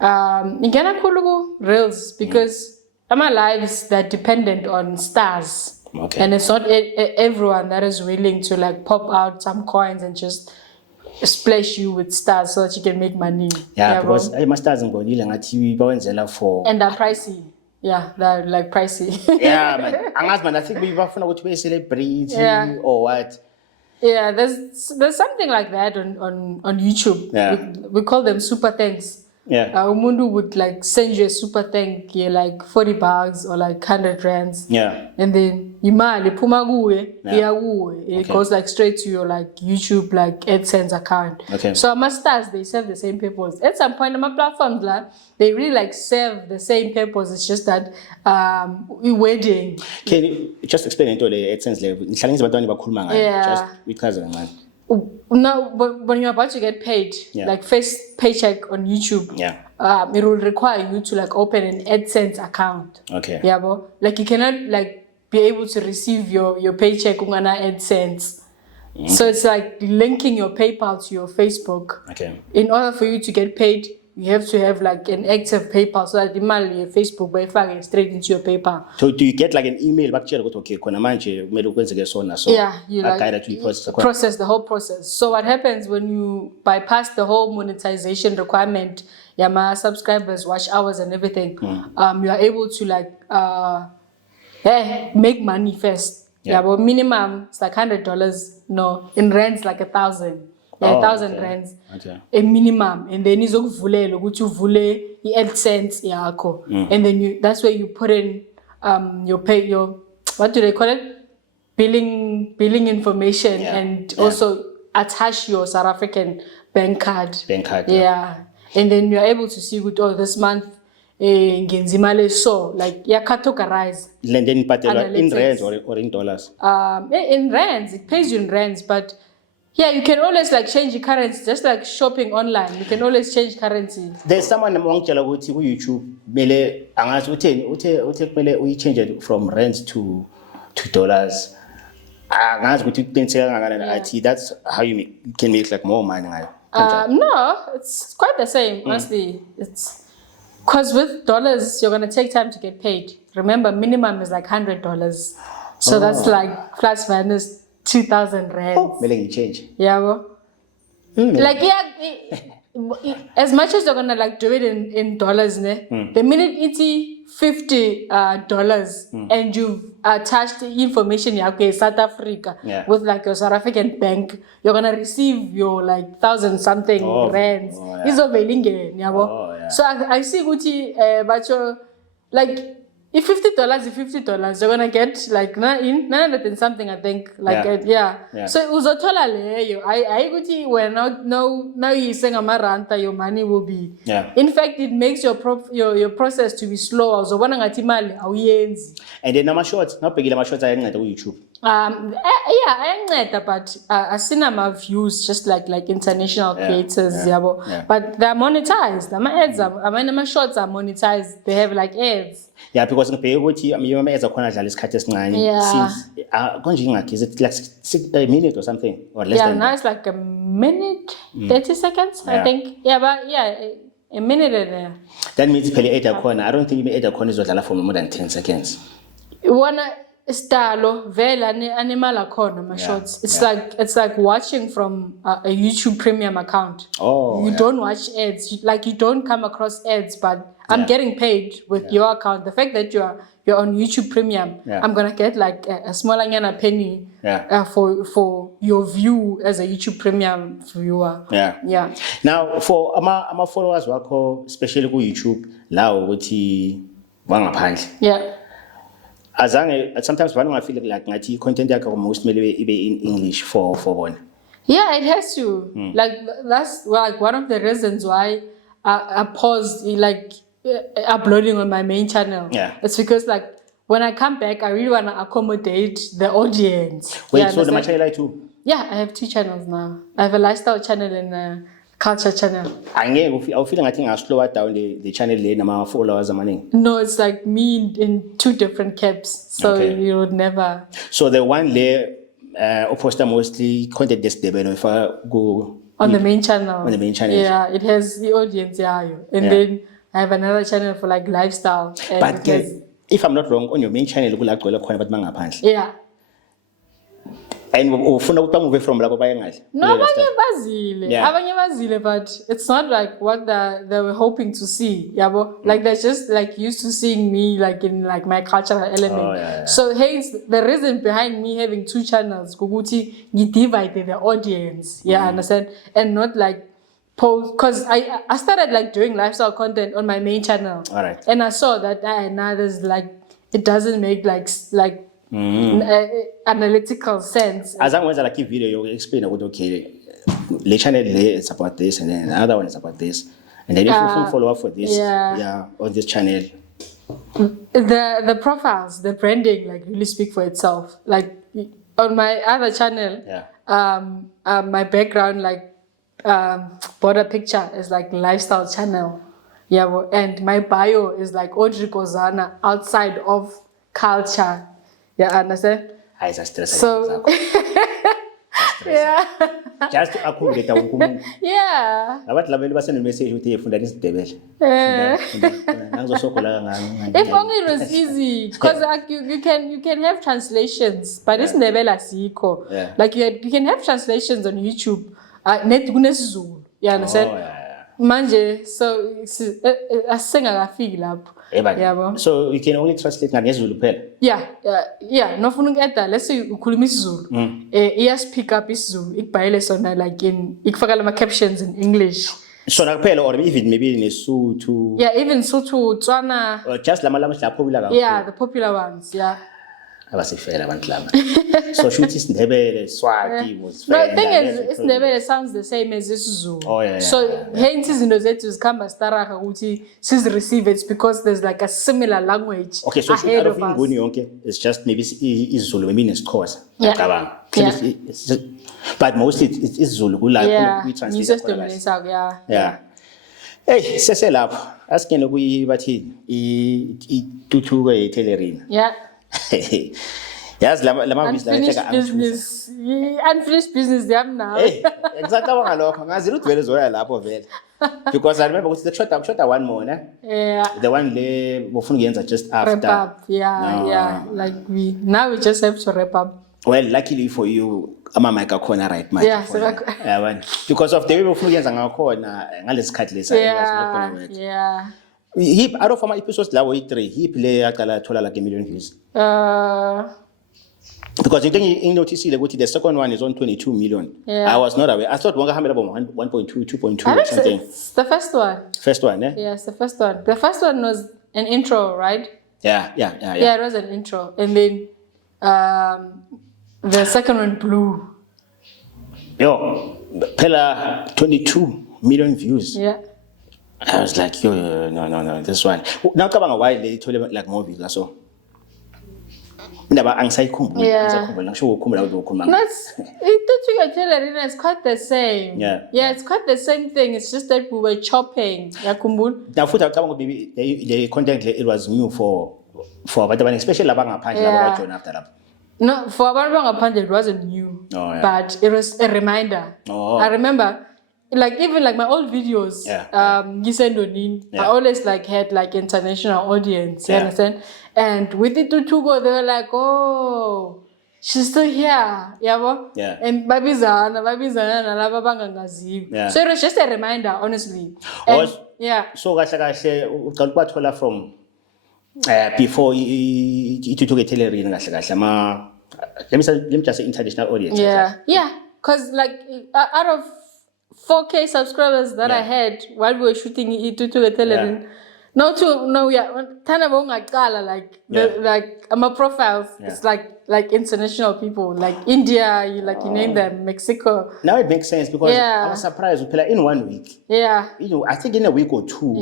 Ingena khulu reels because my lives that dependent on stars. And it's not everyone that is willing to like pop out some coins and just splash you with stars so that you can make money. Yeah, because my stars ngibonile ngathi bawenzela for and they're pricey. Yeah, they're like pricey. Yeah, man. Angazi man, I think bafuna ukuthi be celebrity or what. Yeah, there's something like that on YouTube. We call them super thanks. umuntu would like send you a super thank you, like $40 or like 100 rands. Yeah. And then imali phuma kuwe, iya kuwe. It goes like straight to your like YouTube like AdSense account. Okay. So stars, they serve the same purpose. At some point, my platforms they really like serve the same purpose. It's just that wedding. Can you just explain into the AdSense level? Just because man. Now, when you're about to get paid, like first paycheck on YouTube, it will require you to like open an AdSense account. Okay. Yeah, but like you cannot like be able to receive your paycheck on AdSense. So it's like linking your PayPal to your Facebook. Okay. In order for you to get paid, you have to have like an active PayPal so that the money your Facebook by far straight into your PayPal. So do you get like an email back to you? Okay, so you like process the whole process. So what happens when you bypass the whole monetization requirement, my subscribers, watch hours and everything, you are able to like make money first. But minimum it's like $100. No, in rands like 1,000. 1,000 rands. Okay. A minimum, and then izokuvulele ukuthi uvule i-AdSense yakho, and then that's where you put in your what do they call it, billing information, and also attach your South African bank card. And then you're able to see this month ngenza imali so like categorize. Then in rands or in dollars? In rands, it pays you in rands, but you can always like change the currency, just like shopping online. You can always change currency. There's someone among YouTube, mele angazi uthe kumele uyi-change it from rands to dollars. Angazi ukuthi kuqiniseka kangakanani. That's how you can make like more money ngayo. No, it's quite the same. Honestly, it's because with dollars you're gonna take time to get paid. Remember, minimum is like $100, so that's like plus minus 2,000 rands. Mele change. Like as much as you're gonna like do it in dollars, the minute it's $50 and you've attached the information South Africa with like your South African bank, you're gonna receive your like 1,000 something rands. So I see Gucci, but you're like if $50, you're gonna get like 900 and something, I think. Like So uzothola leyo. I guthi when now you saying amaranta, your money will be. In fact, it makes your process to be slower. So when ngathi imali awuyenzi. And then ama-shorts, nawubhekile ama-shorts ayanceda ku-YouTube. Ayanceda, but asina views just like international creators, but they're monetized. Ama-shorts are monetized. They have like ads. Because ngibheke ukuthi ama-ads akhona adlala isikhathi esincane. Konje ingakhi, is it like a minute or something or less than? Now it's like a minute, 30 seconds, I think. A minute and that means phela ad akhona. I don't think ad akhona izodlala for more than 10 seconds. Stalo vela animal akhona ma shorts. It's like watching from a YouTube Premium account. You don't watch ads. You don't come across ads, but I'm getting paid with your account. The fact that you're on YouTube Premium, I'm gonna get like a small penny for your view as a YouTube Premium viewer. Now for ama followers wakho, especially ku YouTube, la ukuthi wangaphandle. Sometimes I feel like ngathi content yakho most maybe in English for one. It has to. Like that's like one of the reasons why I paused like uploading on my main channel. It's because like when I come back, I really want to accommodate the audience. Wait, so the channel too? I have 2 channels now. I have a lifestyle channel and a culture channel. I feel like I slow down the channel and followers amaning. No, it's like me in 2 different caps, so you would never. So the one there, post mostly content this develop if I go on the main channel. On the main channel. It has the audience and then I have another channel for like lifestyle. But if I'm not wrong, on your main channel, you will like to and ufuna ukuthi move from lapho bayengahle. No, abanye bazile, but it's not like what they were hoping to see. Like they're just like used to seeing me like in like my cultural element. So hence the reason behind me having 2 channels, kuguthi ngidivide the audience. Understand? And not like post, because I started like doing lifestyle content on my main channel. All right. And I saw that now there's like, it doesn't make like analytical sense. As I was like a video, you explain about okay, the channel is about this, and then another one is about this, and then if you follow up for this, on this channel. The profiles, the branding, like really speak for itself. Like on my other channel, my background, like border picture is like lifestyle channel, and my bio is like Audrey Kozana outside of culture. Yeah, understand? So yeah. Just to accommodate our woman. Yeah. About label was a message with you for that is devil. If only it was easy, because like you can have translations, but this never like you can have translations on YouTube. Net Zulu. You understand? Manje, so asingakafiki lapho. So you can only translate ngesiZulu kuphela. Yeah. Nofuna ukeda let's say ukhuluma isiZulu. Iyas pick up isiZulu ikubhayele sona like ikufaka lama captions in English. Sona kuphela or even maybe nesuthu. Yeah, even Sotho, Tswana. Or just lama language la popular kakhulu. Yeah, the popular ones, yeah. Abasifela abantu lama. So shoot isiNdebele, Swati was. No, the thing is isiNdebele sounds the same as isiZulu. Oh yeah. So hence izinto zethu zikhamba staraga ukuthi receive it because there's like a similar language. Okay, so shoot out of inguni yonke it's just maybe isiZulu maybe nesiXhosa. Yeah. But mostly it's isiZulu kulapho we translate. Yeah. Hey, seselapho asikene kuyi bathini ituthuko yeTelerin. Yeah. Yazi lama business unfinished business yami now. Exactly ngalokho ngazi ukuthi vele zoya lapho vele because I remember ukuthi kushota one more ne. Yeah. The one le bofuna ukuyenza just after. Wrap up. Yeah. Like we just have to wrap up. Well, luckily for you ama mic akhona right man. Yeah, because of the way bofuna ukuyenza ngakhona ngalesikhathi lesa Yeah. Hip out of my episodes la way 3 hip le yaqala thola like a million views. Because you think you notice the second one is on 22 million. Yeah. I was not aware. I thought one had about 1.2, 2.2 I or think something. It's the first one. First one, eh? Yeah, it's the first one. The first one was an intro, right? Yeah. Yeah, it was an intro. And then the second one blew. Yo, Pella 22 million views. Yeah. I was like, no, this one. Now come on, why they told him like more views so. Never anxiety. Yeah. It's quite the same. Yeah, it's quite the same thing. It's just that we were chopping. Now, the content it was new for but especially after that. No, for Abang it wasn't new. But it was a reminder. I remember. Even my old videos, I always had international audience, you understand? And with it to go, they were like, oh, she's still here, yeah. And babizana, so it was just a reminder, honestly. And, so kahle from before you took a Telerin let me just say international audience. Yeah, because out of 4K subscribers that I had while we were shooting it to the Telerin. My profiles. It's like international people, like India, you name them, Mexico. Now it makes sense because I was surprised in 1 week. Yeah. I think in a week or two,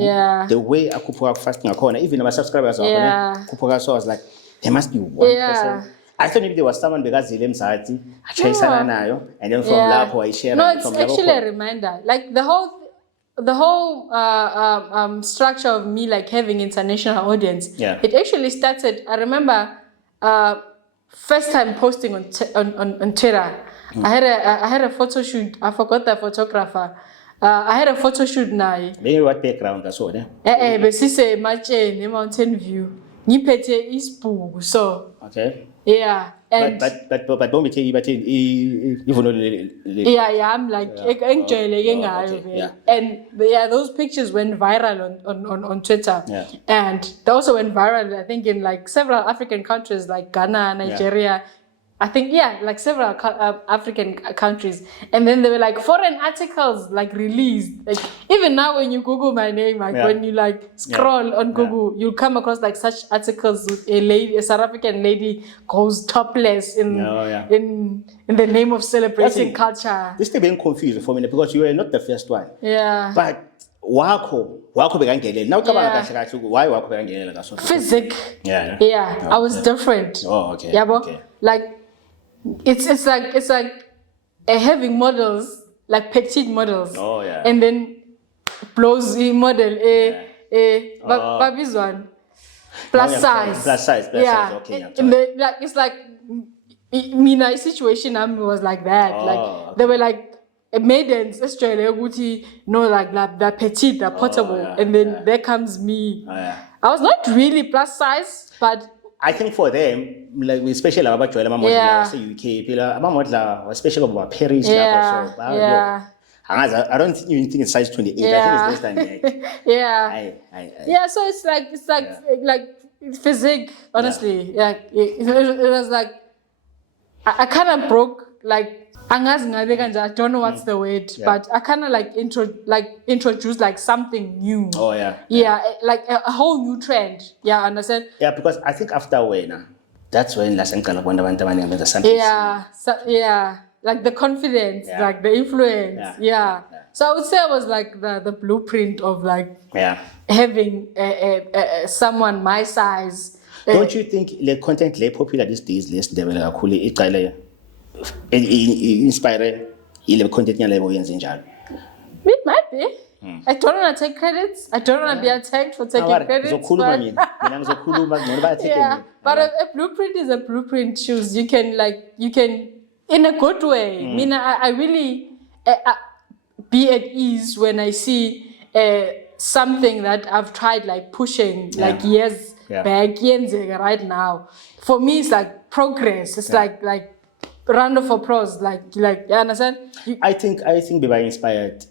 the way I could put fasting a corner, even my subscribers are so I was like, there must be one person. I thought maybe there was someone because they and then from Lapo I share. No, it's actually a reminder. Like the whole structure of me having international audience. Yeah. It actually started. I remember first time posting on Twitter. I had a photo shoot. I forgot the photographer. I had a photo shoot now. Maybe what background I saw there? But she say Mountain View. Nipete Ispu. So. Okay. Yeah, and but don't be taking I'm enjoying and those pictures went viral on Twitter. And they also went viral I think in several African countries like Ghana, Nigeria, I think, like several African countries. And then there were like foreign articles like released. Like even now when you Google my name, like when you like scroll on Google, you'll come across like such articles with a South African lady goes topless in the name of celebrating culture. This thing being confused for me because you were not the first one. Yeah. But wakho bekangenele. Now why wakho bekangenele ngaso? Physics. Yeah. I was different. Oh, okay. Yeah, okay. Like it's like having models, like petite models. Oh yeah. And then blows model babizwan plus size. Plus size. Okay. And like it's like my situation was like that. Like they were like maidens Australia like the petite, the portable, and then there comes me. I was not really plus size, but I think for them, like especially about Joel, UK, especially about Paris, I don't even think it's size 28. I think it's less than that. So it's like physique. Honestly, it was like I kind of broke like. I don't know what's the word, but I kind of like introduced like something new. Oh yeah. Yeah, like a whole new trend. Yeah, understand? Yeah, because I think after when, that's when something. Like the confidence, like the influence. Yeah. So I would say it was like the blueprint of like having someone my size. Don't you think the content less popular these days less develop inspire ile content nyalevo yenze njalo? It might be. I don't want to take credits. I don't want to be attacked for taking credits. But a blueprint is a blueprint. Shoes you can in a good way. I mean, I really be at ease when I see something that I've tried like pushing like years back, right now. For me, it's like progress. It's like round of applause, like you understand? I think we were inspired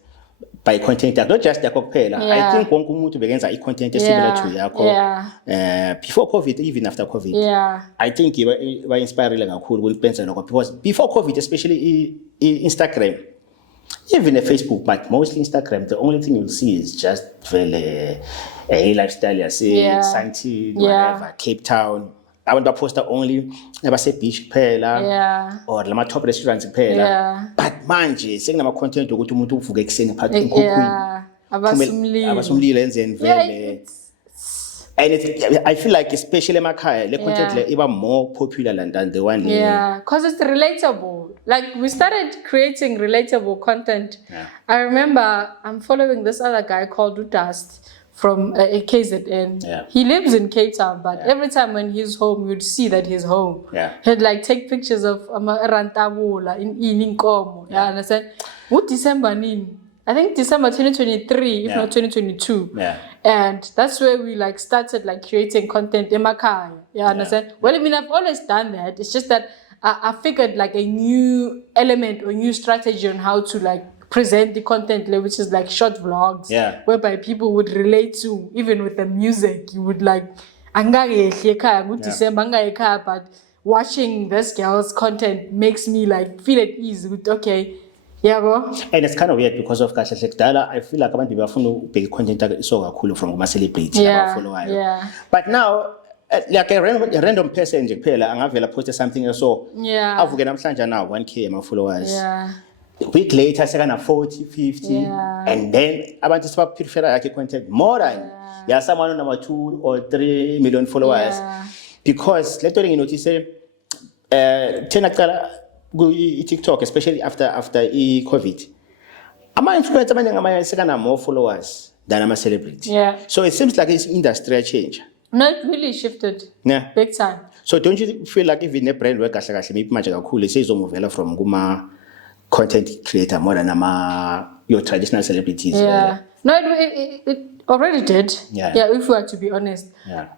by content, not just the kuphela. I think wonke umuntu bekenza content similar to yakho. Before COVID, even after COVID. I think we were inspired kakhulu because before COVID, especially Instagram, even Facebook, but mostly Instagram, the only thing you'll see is just a lifestyle, Santini, whatever, Cape Town. I want to post only beach or lama top restaurants but manje sekunama content ukuthi umuntu uvuke ekseni phakathi enkukhwini abasumlilo enzeni vele and I feel like especially emakhaya le content le iba more popular than the one because it's relatable. Like we started creating relatable content. I remember I'm following this other guy called Dust from KZN. He lives in Cape Town, but every time when he's home, you'd see that he's home. He'd like take pictures of Rantabula in Inkomo. Understand? What December nin? I think December 2023, if not 2022. And that's where we like started like creating content in Makai. Understand? Well, I mean, I've always done that. It's just that I figured like a new element or new strategy on how to like present the content, which is like short vlogs, whereby people would relate to, even with the music. You would like, December, but watching this girl's content makes me like feel at ease with bro. And it's kind of weird because of Dala. I feel like abantu bafuna big content so cool from celebrity followers. But now like a random person nje kuphela angavela post something so avuke namhlanje now 1k my followers. A week later, second 40, 50, and then abantu prefer yakhe content more than someone on number 2 or 3 million followers. Because let's notice TikTok, especially after COVID, influencers second more followers than celebrities. So it seems like it's industrial change. No, it really shifted. Big time. So don't you feel like even a brand work maybe manje kakhulu sezomuvela from kuma content creator more than your traditional celebrities? No, it already did. If we are to be honest.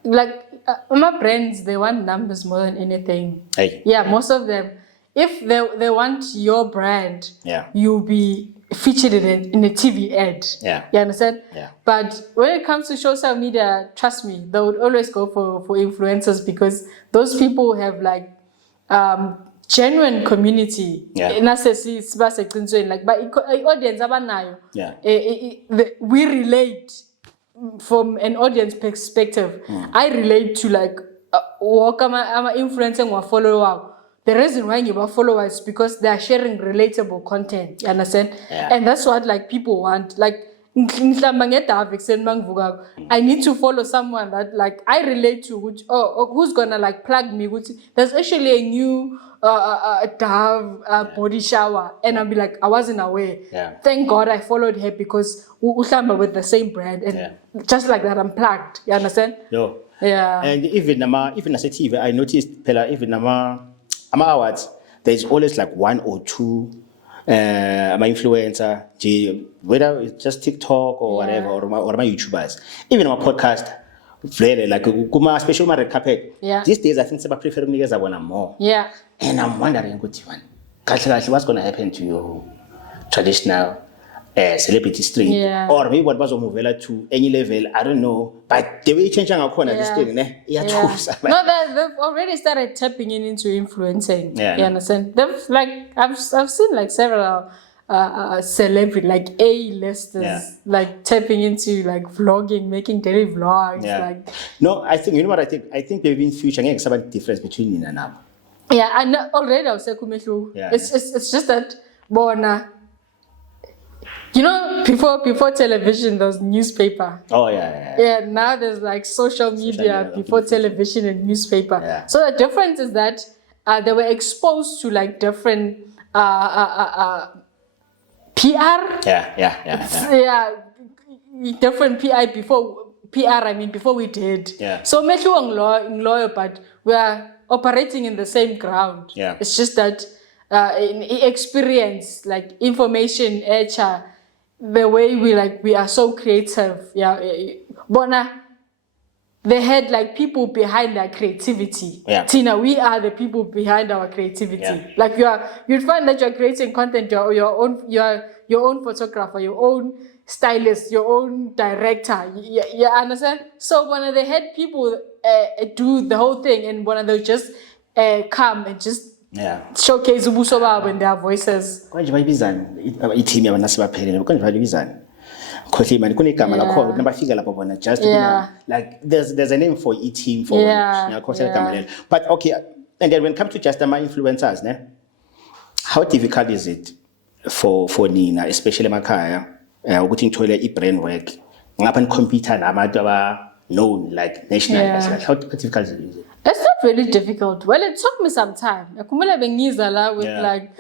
Like my brands, they want numbers more than anything. Most of them. If they want your brand, you'll be featured in a TV ad. You understand? But when it comes to social media, trust me, they would always go for influencers because those people have like genuine community. Yeah. Like, but audience abanayo. Yeah. We relate from an audience perspective. I relate to like walk ama influencing or follower. The reason why you follow is because they are sharing relatable content. You understand? Yeah. And that's what like people want. Like I need to follow someone that like I relate to, which who's gonna like plug me. Which there's actually a new Dove body shower, and I'll be like, I wasn't aware. Yeah. Thank God I followed her because we're with the same brand, and just like that I'm plugged. You understand? No. Yeah. And even as a TV, I noticed even awards, there's always like one or two my influencer, whether it's just TikTok or whatever, or my YouTubers, even my podcast, like especially my red carpet. Yeah. These days I think I prefer to one more. Yeah. And I'm wondering what's going to happen to your traditional celebrity stream, or maybe what was move to any level, I don't know. But the way you change this thing, no, they've already started tapping into influencing. Yeah, you understand? They've like I've seen like several celebrity like A-listers like tapping into like vlogging, making daily vlogs. Like no, I think I think maybe in future there's some difference between Nina and now. Yeah, and already I'll say it's just that Bona. You know, before television, there was newspaper. Oh, yeah. Yeah, now there's like social media before television and newspaper. Yeah. So the difference is that they were exposed to like different PR. Yeah. Different before we did. Yeah. So in lawyer, but we are operating in the same ground. Yeah. It's just that in experience, like information, HR, the way we are so creative. Bona, they had like people behind their creativity. Yeah. Tina, we are the people behind our creativity. Yeah. Like you'd find that you're creating content, your own photographer, your own stylist, your own director. You understand? So when they had people do the whole thing, and when they just come and just showcase ubuso babo and their voices. Konje bayibizana i-team yabantu asebaphelele konje bayibizana khohle manje kunegama lakho nabafika lapho bona just like there's a name for e-team for ngiyakhohle igama lelo. But okay, and then when it comes to just my influencers how difficult is it for Nina, especially emakhaya ukuthi ngithole i-brand work ngapha ni-compete nabantu aba known like national like how difficult is it? It's not really difficult. Well, it took me some time. With like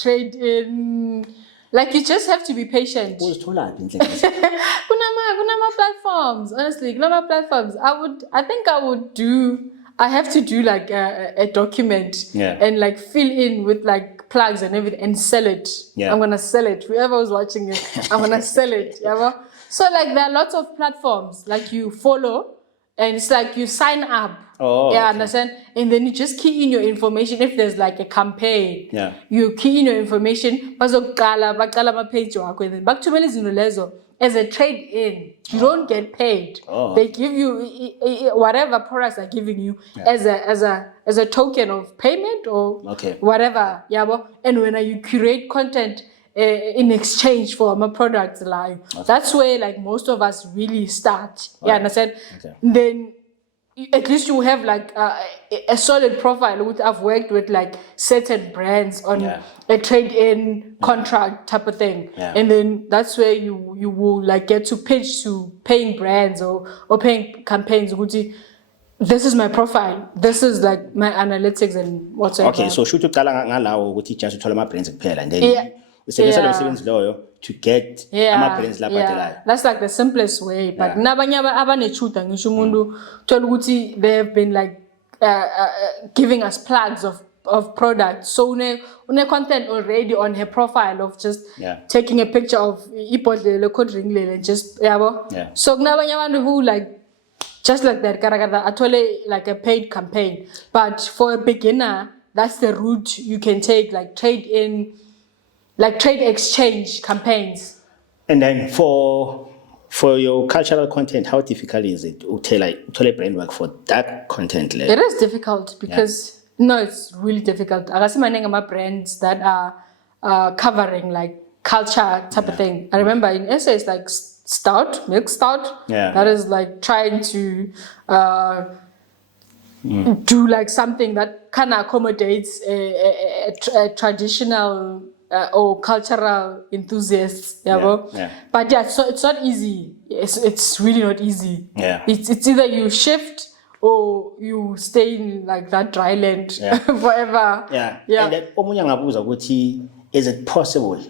trade in, like you just have to be patient. Kunama platforms, honestly, kunama platforms. I have to do like a document and like fill in with like plugs and everything and sell it. I'm gonna sell it. Whoever was watching it, I'm gonna sell it. So like there are lots of platforms like you follow and it's like you sign up. Understand? And then you just key in your information. If there's like a campaign, you key in your information. Back to me as a trade-in, you don't get paid. They give you whatever products are giving you as a token of payment or whatever. And when you curate content in exchange for my products, like that's where like most of us really start. You understand? Then at least you have like a solid profile. I've worked with like certain brands on a trade-in contract type of thing, and then that's where you will like get to pitch to paying brands or paying campaigns. This is my profile. This is like my analytics and whatsoever. Okay, so should you tell ngalawo ukuthi just uthola ama brands kuphela and then usebenzisa lo msebenzi loyo to get ama brands lapha. That's like the simplest way, but nabanye abanechuda ngisho umuntu thola ukuthi they have been like giving us plugs of products. So une content already on her profile of just taking a picture of ibhodlela cold ring and just So nabanye abantu who like just like that athole like a paid campaign. But for a beginner, that's the route you can take, like trade exchange campaigns. And then for your cultural content, how difficult is it to tell brand work for that content? It is difficult because no, it's really difficult. Akasimanengi ama brands that are covering like culture type of thing. I remember in SA it's like stout, milk stout. That is like trying to do like something that kind of accommodates a traditional or cultural enthusiasts. But yeah, so it's not easy. It's really not easy. It's either you shift or you stay in like that dry land forever. And then omunye angabuza ukuthi, is it possible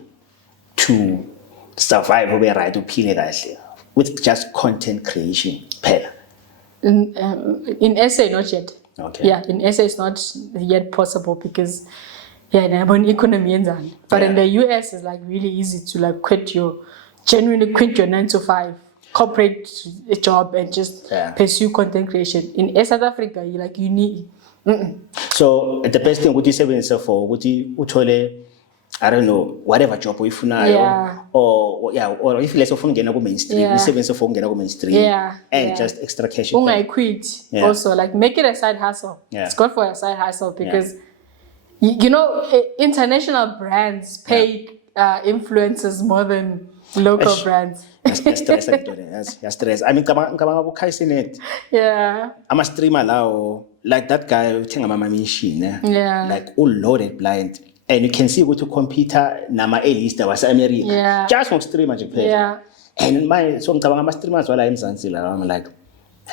to survive ube right uphile kahle with just content creation phela? In SA, not yet. Okay. Yeah, in SA it's not yet possible because economy enzani. But in the US it's like really easy to like genuinely quit your 9 to 5 corporate job and just pursue content creation. In South Africa, you need. So the best thing would you say for would you uthole, I don't know, whatever job uyifunayo, or if less of ungena ku mainstream, usebenze for ungena ku mainstream, and just extra cash. Quit also, like make it a side hustle. It's good for a side hustle because you know international brands pay influencers more than local brands. Stress. I mean, ngicabanga uKhaisinet. Ama streamer lawo, like that guy uthenga ama machine, like all loaded blind. And you can see ukuthi ukhompyutha nama A-lister wase America just ngokustreama nje kuphela. And so ngicabanga ama streamers wala eMzansi la, I'm like,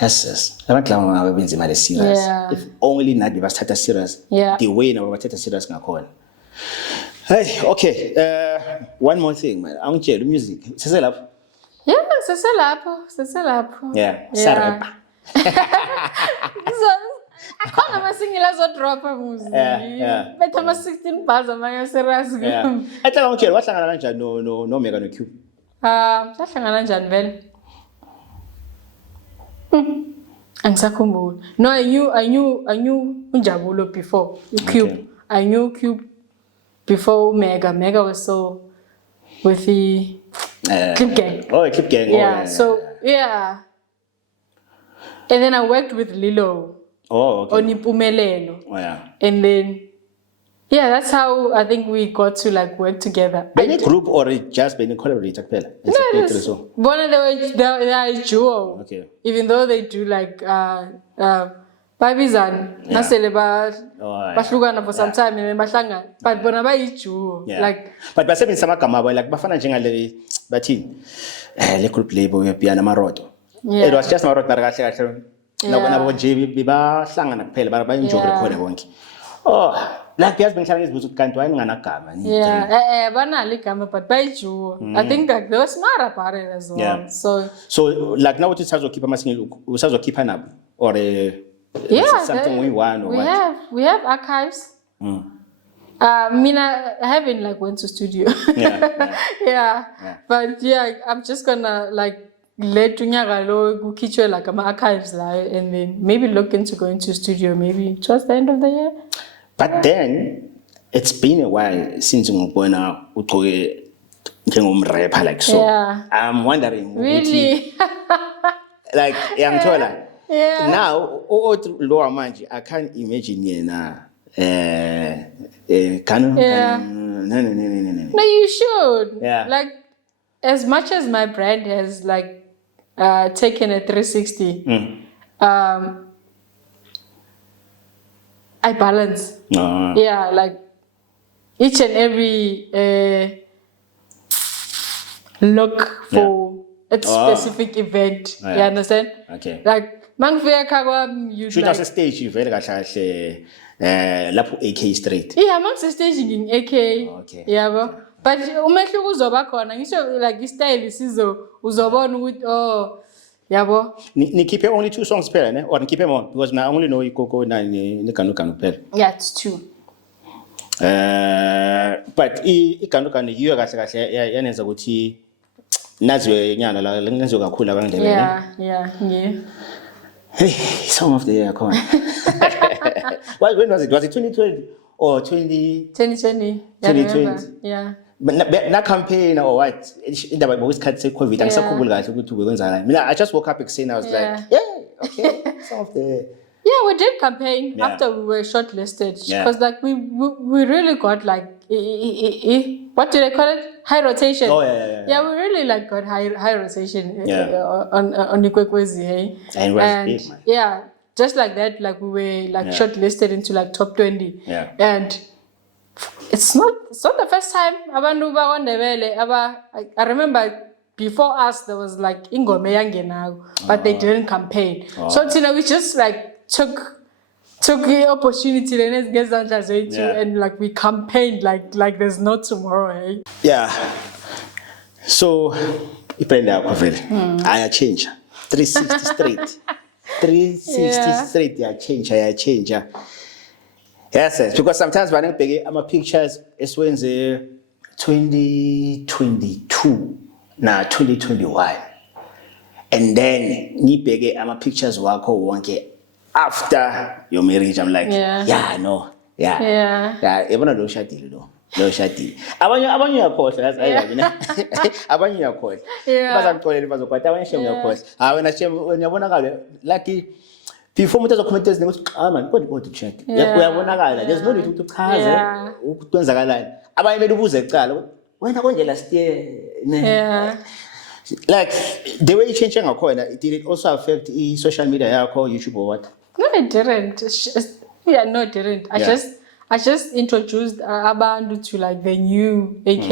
yes, abantu laba ngabe benza imali serious. If only nathi basithatha serious the way nabo bathatha serious ngakhona. Hey, okay, one more thing, man. Angitshela music seselapho. Seselapho. Sarapa. Akhona masingile azodropa muzi. Betha ama 16 bars amanye serious. Athi angitshela wahlangana kanjani no Mega no Cube? Sahlangana kanjani vele? Angisakhumbula. No, I knew Unjabulo before Cube. I knew Cube before Mega. Mega was so with the Clip Gang. Oh, Clip Gang. And then I worked with Lilo. On Impumelelo. And then that's how I think we got to like work together. Any group or just being a collaborator? One of they are a duo. Even though they do like Babizan, nasele bahlukana for some time and bahlangana. But bona ba duo. Like but basebenza amagama abo like bafana njengale bathini le group label yepiano Maroto. It was just Maroto kahle kahle. Nabo nje bahlangana kuphela ba-enjoy record bonke. Like yazi bengihlala ngizibuza ukuthi kanti wayenganagama ni. Banalo igama but bayijuwo. I think like they were smart about it as well. So like now uthi usazokhipha ama-single usazokhipha nabo or something we want or we have archives. I haven't like went to studio. But I'm just gonna like let unyaka lo kukhitshwe like ama archives la and then maybe look into going to studio maybe towards the end of the year. But then it's been a while since ngibona ugcoke njengomrapper like so. I'm wondering really like ngithola now lo manje I can't imagine yena no you should like as much as my brand has like taken a 360 I balance like each and every look for a specific event. You understand? Like mangifika kwami you should have a stage vele kahle kahle lapho AK Street. Mangise staging in AK. Yabo. But umehluko uzoba khona ngisho like istyle uzobona ukuthi yabo. Nikhiphe only 2 songs per ne or nikhiphe more because I only know Ikoko na Nikanuka per. It's 2. But ikanukani yiyo kahle kahle yanenza ukuthi naziwe nyana la lenzo kakhulu abangindebele. Hey, song of the year come on. When was it? Was it 2020 or 2020? 2020. Na campaign or what? Indaba bokusikhathi se-COVID angisakhumbuli kahle ukuthi ubekwenzana. Mina I just woke up saying I was like, okay, song of the year. Yeah, we did campaign Yeah. after we were shortlisted Yeah. because like we really got like what do they call it? High rotation. Oh, yeah. Yeah, we really like got high rotation Yeah. on Ikwekwezi, hey? And it was big, man. Yeah, just like that, like we were like shortlisted into like top 20. Yeah. And it's not the first time abantu bakwaNdebele I remember before us there was like ingoma yangenayo, but they didn't campaign. So we just like took the opportunity and like we campaigned like there's no tomorrow, eh? Yeah. So ibrand yakho vele ayachange 360 straight. 360 straight ayachange. Yes, because sometimes when I bheke ama pictures esiwenze 2022 na 2021 and then ngibheke ama pictures wakho wonke after your marriage, I'm like yabona lo shadile lo shadile abanye uyakhohlwa yazi ayina abanye uyakhohlwa bazakuxolela bazokwata abanye shem uyakhohlwa wena shem uyabonakala like before umuntu azokhomenta ezinto ukuthi man kodwa ushade uyabonakala, there's no need ukuthi uchaze ukwenzakalani. Abanye bele ubuze ecala wena konje last year like the way you change ngakhona, did it also affect social media yakho, YouTube or what? No, it didn't. It didn't. I just introduced abantu to like the new AK.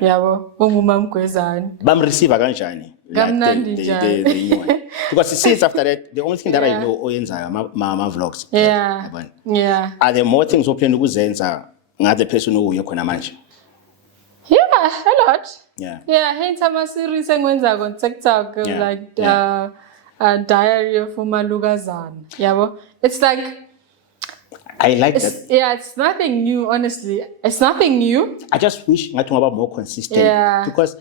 Yabo, ungumam Mgwezane. Bam receive kanjani? The new one. Because since after that, the only thing that I know oyenzayo ma vlogs. Yeah. Are there more things oplan ukuzenza ngaze person uyo khona manje? Yeah, a lot. Yeah, hence ama series engwenzako on TikTok like Diary of Umalukazana. Yabo. It's like I like that. Yeah, it's nothing new, honestly. It's nothing new. I just wish ngathi ngaba more consistent because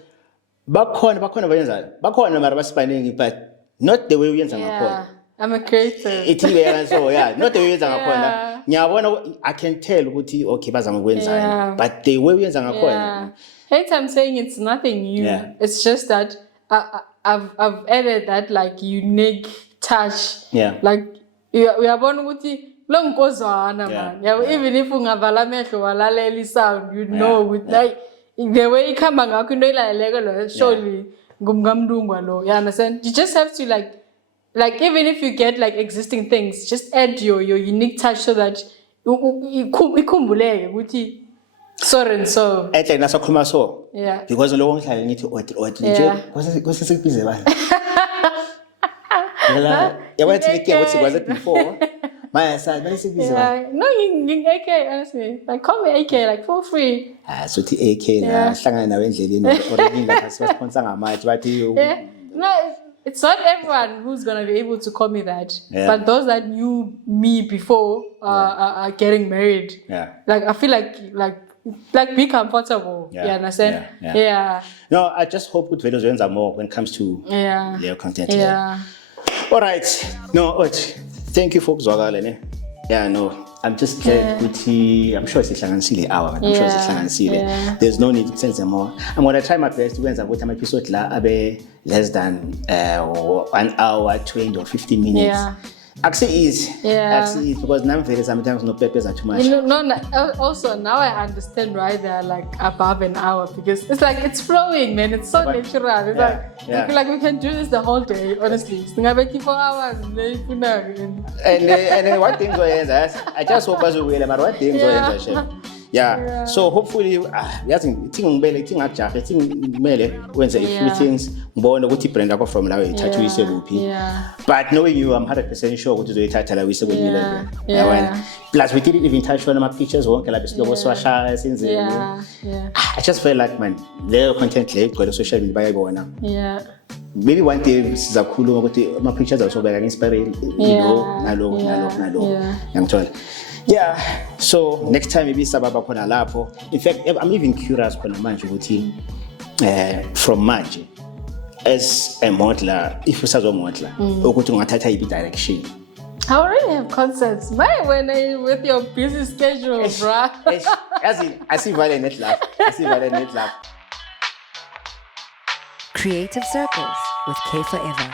bakhona mara basibaningi but not the way uyenza ngakhona. I'm a creator. Not the way uyenza ngakhona. Ngiyabona I can tell ukuthi okay bazama ukwenzani but the way uyenza ngakhona. Hence I'm saying it's nothing new. It's just that I've added that like unique touch. Like uyabona ukuthi lo nkozana man. Even if ungavala amehlo walalela sound, you know with like the way ikhamba ngakho into ilaleleke lo surely ngumkamndungwa lo. You understand? You just have to like even if you get like existing things, just add your unique touch so that ikhumbuleke ukuthi so and so. Ehle nasakhuluma so. Because lo ngihlala ngithi nje kwase sikubize bani. Yabona ukuthi what was it before? My son, no, AK, honestly. Like, call me AK, like, for free. So the AK, hlangana nawe endleleni already ngapha sponsor ngamathi bathi no, it's not everyone who's going to be able to call me that. But those that knew me before are getting married. Like, I feel like be comfortable. You understand? No, I just hope good videos are more when it comes to their content. All right. No, thank you folks wakale. No, I'm just glad I'm sure it's a hour. I'm sure it's a there's no need to send them more. I'm gonna try my best to answer what episode abe less than 1 hour, 20 or 15 minutes. Actually easy. Actually easy because now sometimes no papers are too much. Also now I understand why they're like above an hour because it's like it's flowing, man. It's so natural. It's like we can do this the whole day. Honestly, it's 4 hours. And what things I just hope as well. But what things so hopefully yazi ngibele ngajahe ngimele wenze a few things ngibone ukuthi ibrand yakho from la ithatha uyise kuphi but knowing you I'm 100% sure ukuthi uzoyithatha la uyise kwenye level yabona plus we didn't even touch on my pictures wonke la besiloko swashaya senzeni I just felt like man leyo content le igcwele social media bayayibona maybe one day sizakhuluma ukuthi ama pictures asobeka inspired nalo ngiyangithola. So next time maybe sababa khona lapho. In fact, I'm even curious khona manje ukuthi from manje as a modeler, if usazomodela ukuthi ungathatha ipi direction. I already have concerts. Why when with your busy schedule, bruh? I see Violet laugh. Creative Circles with K Forever.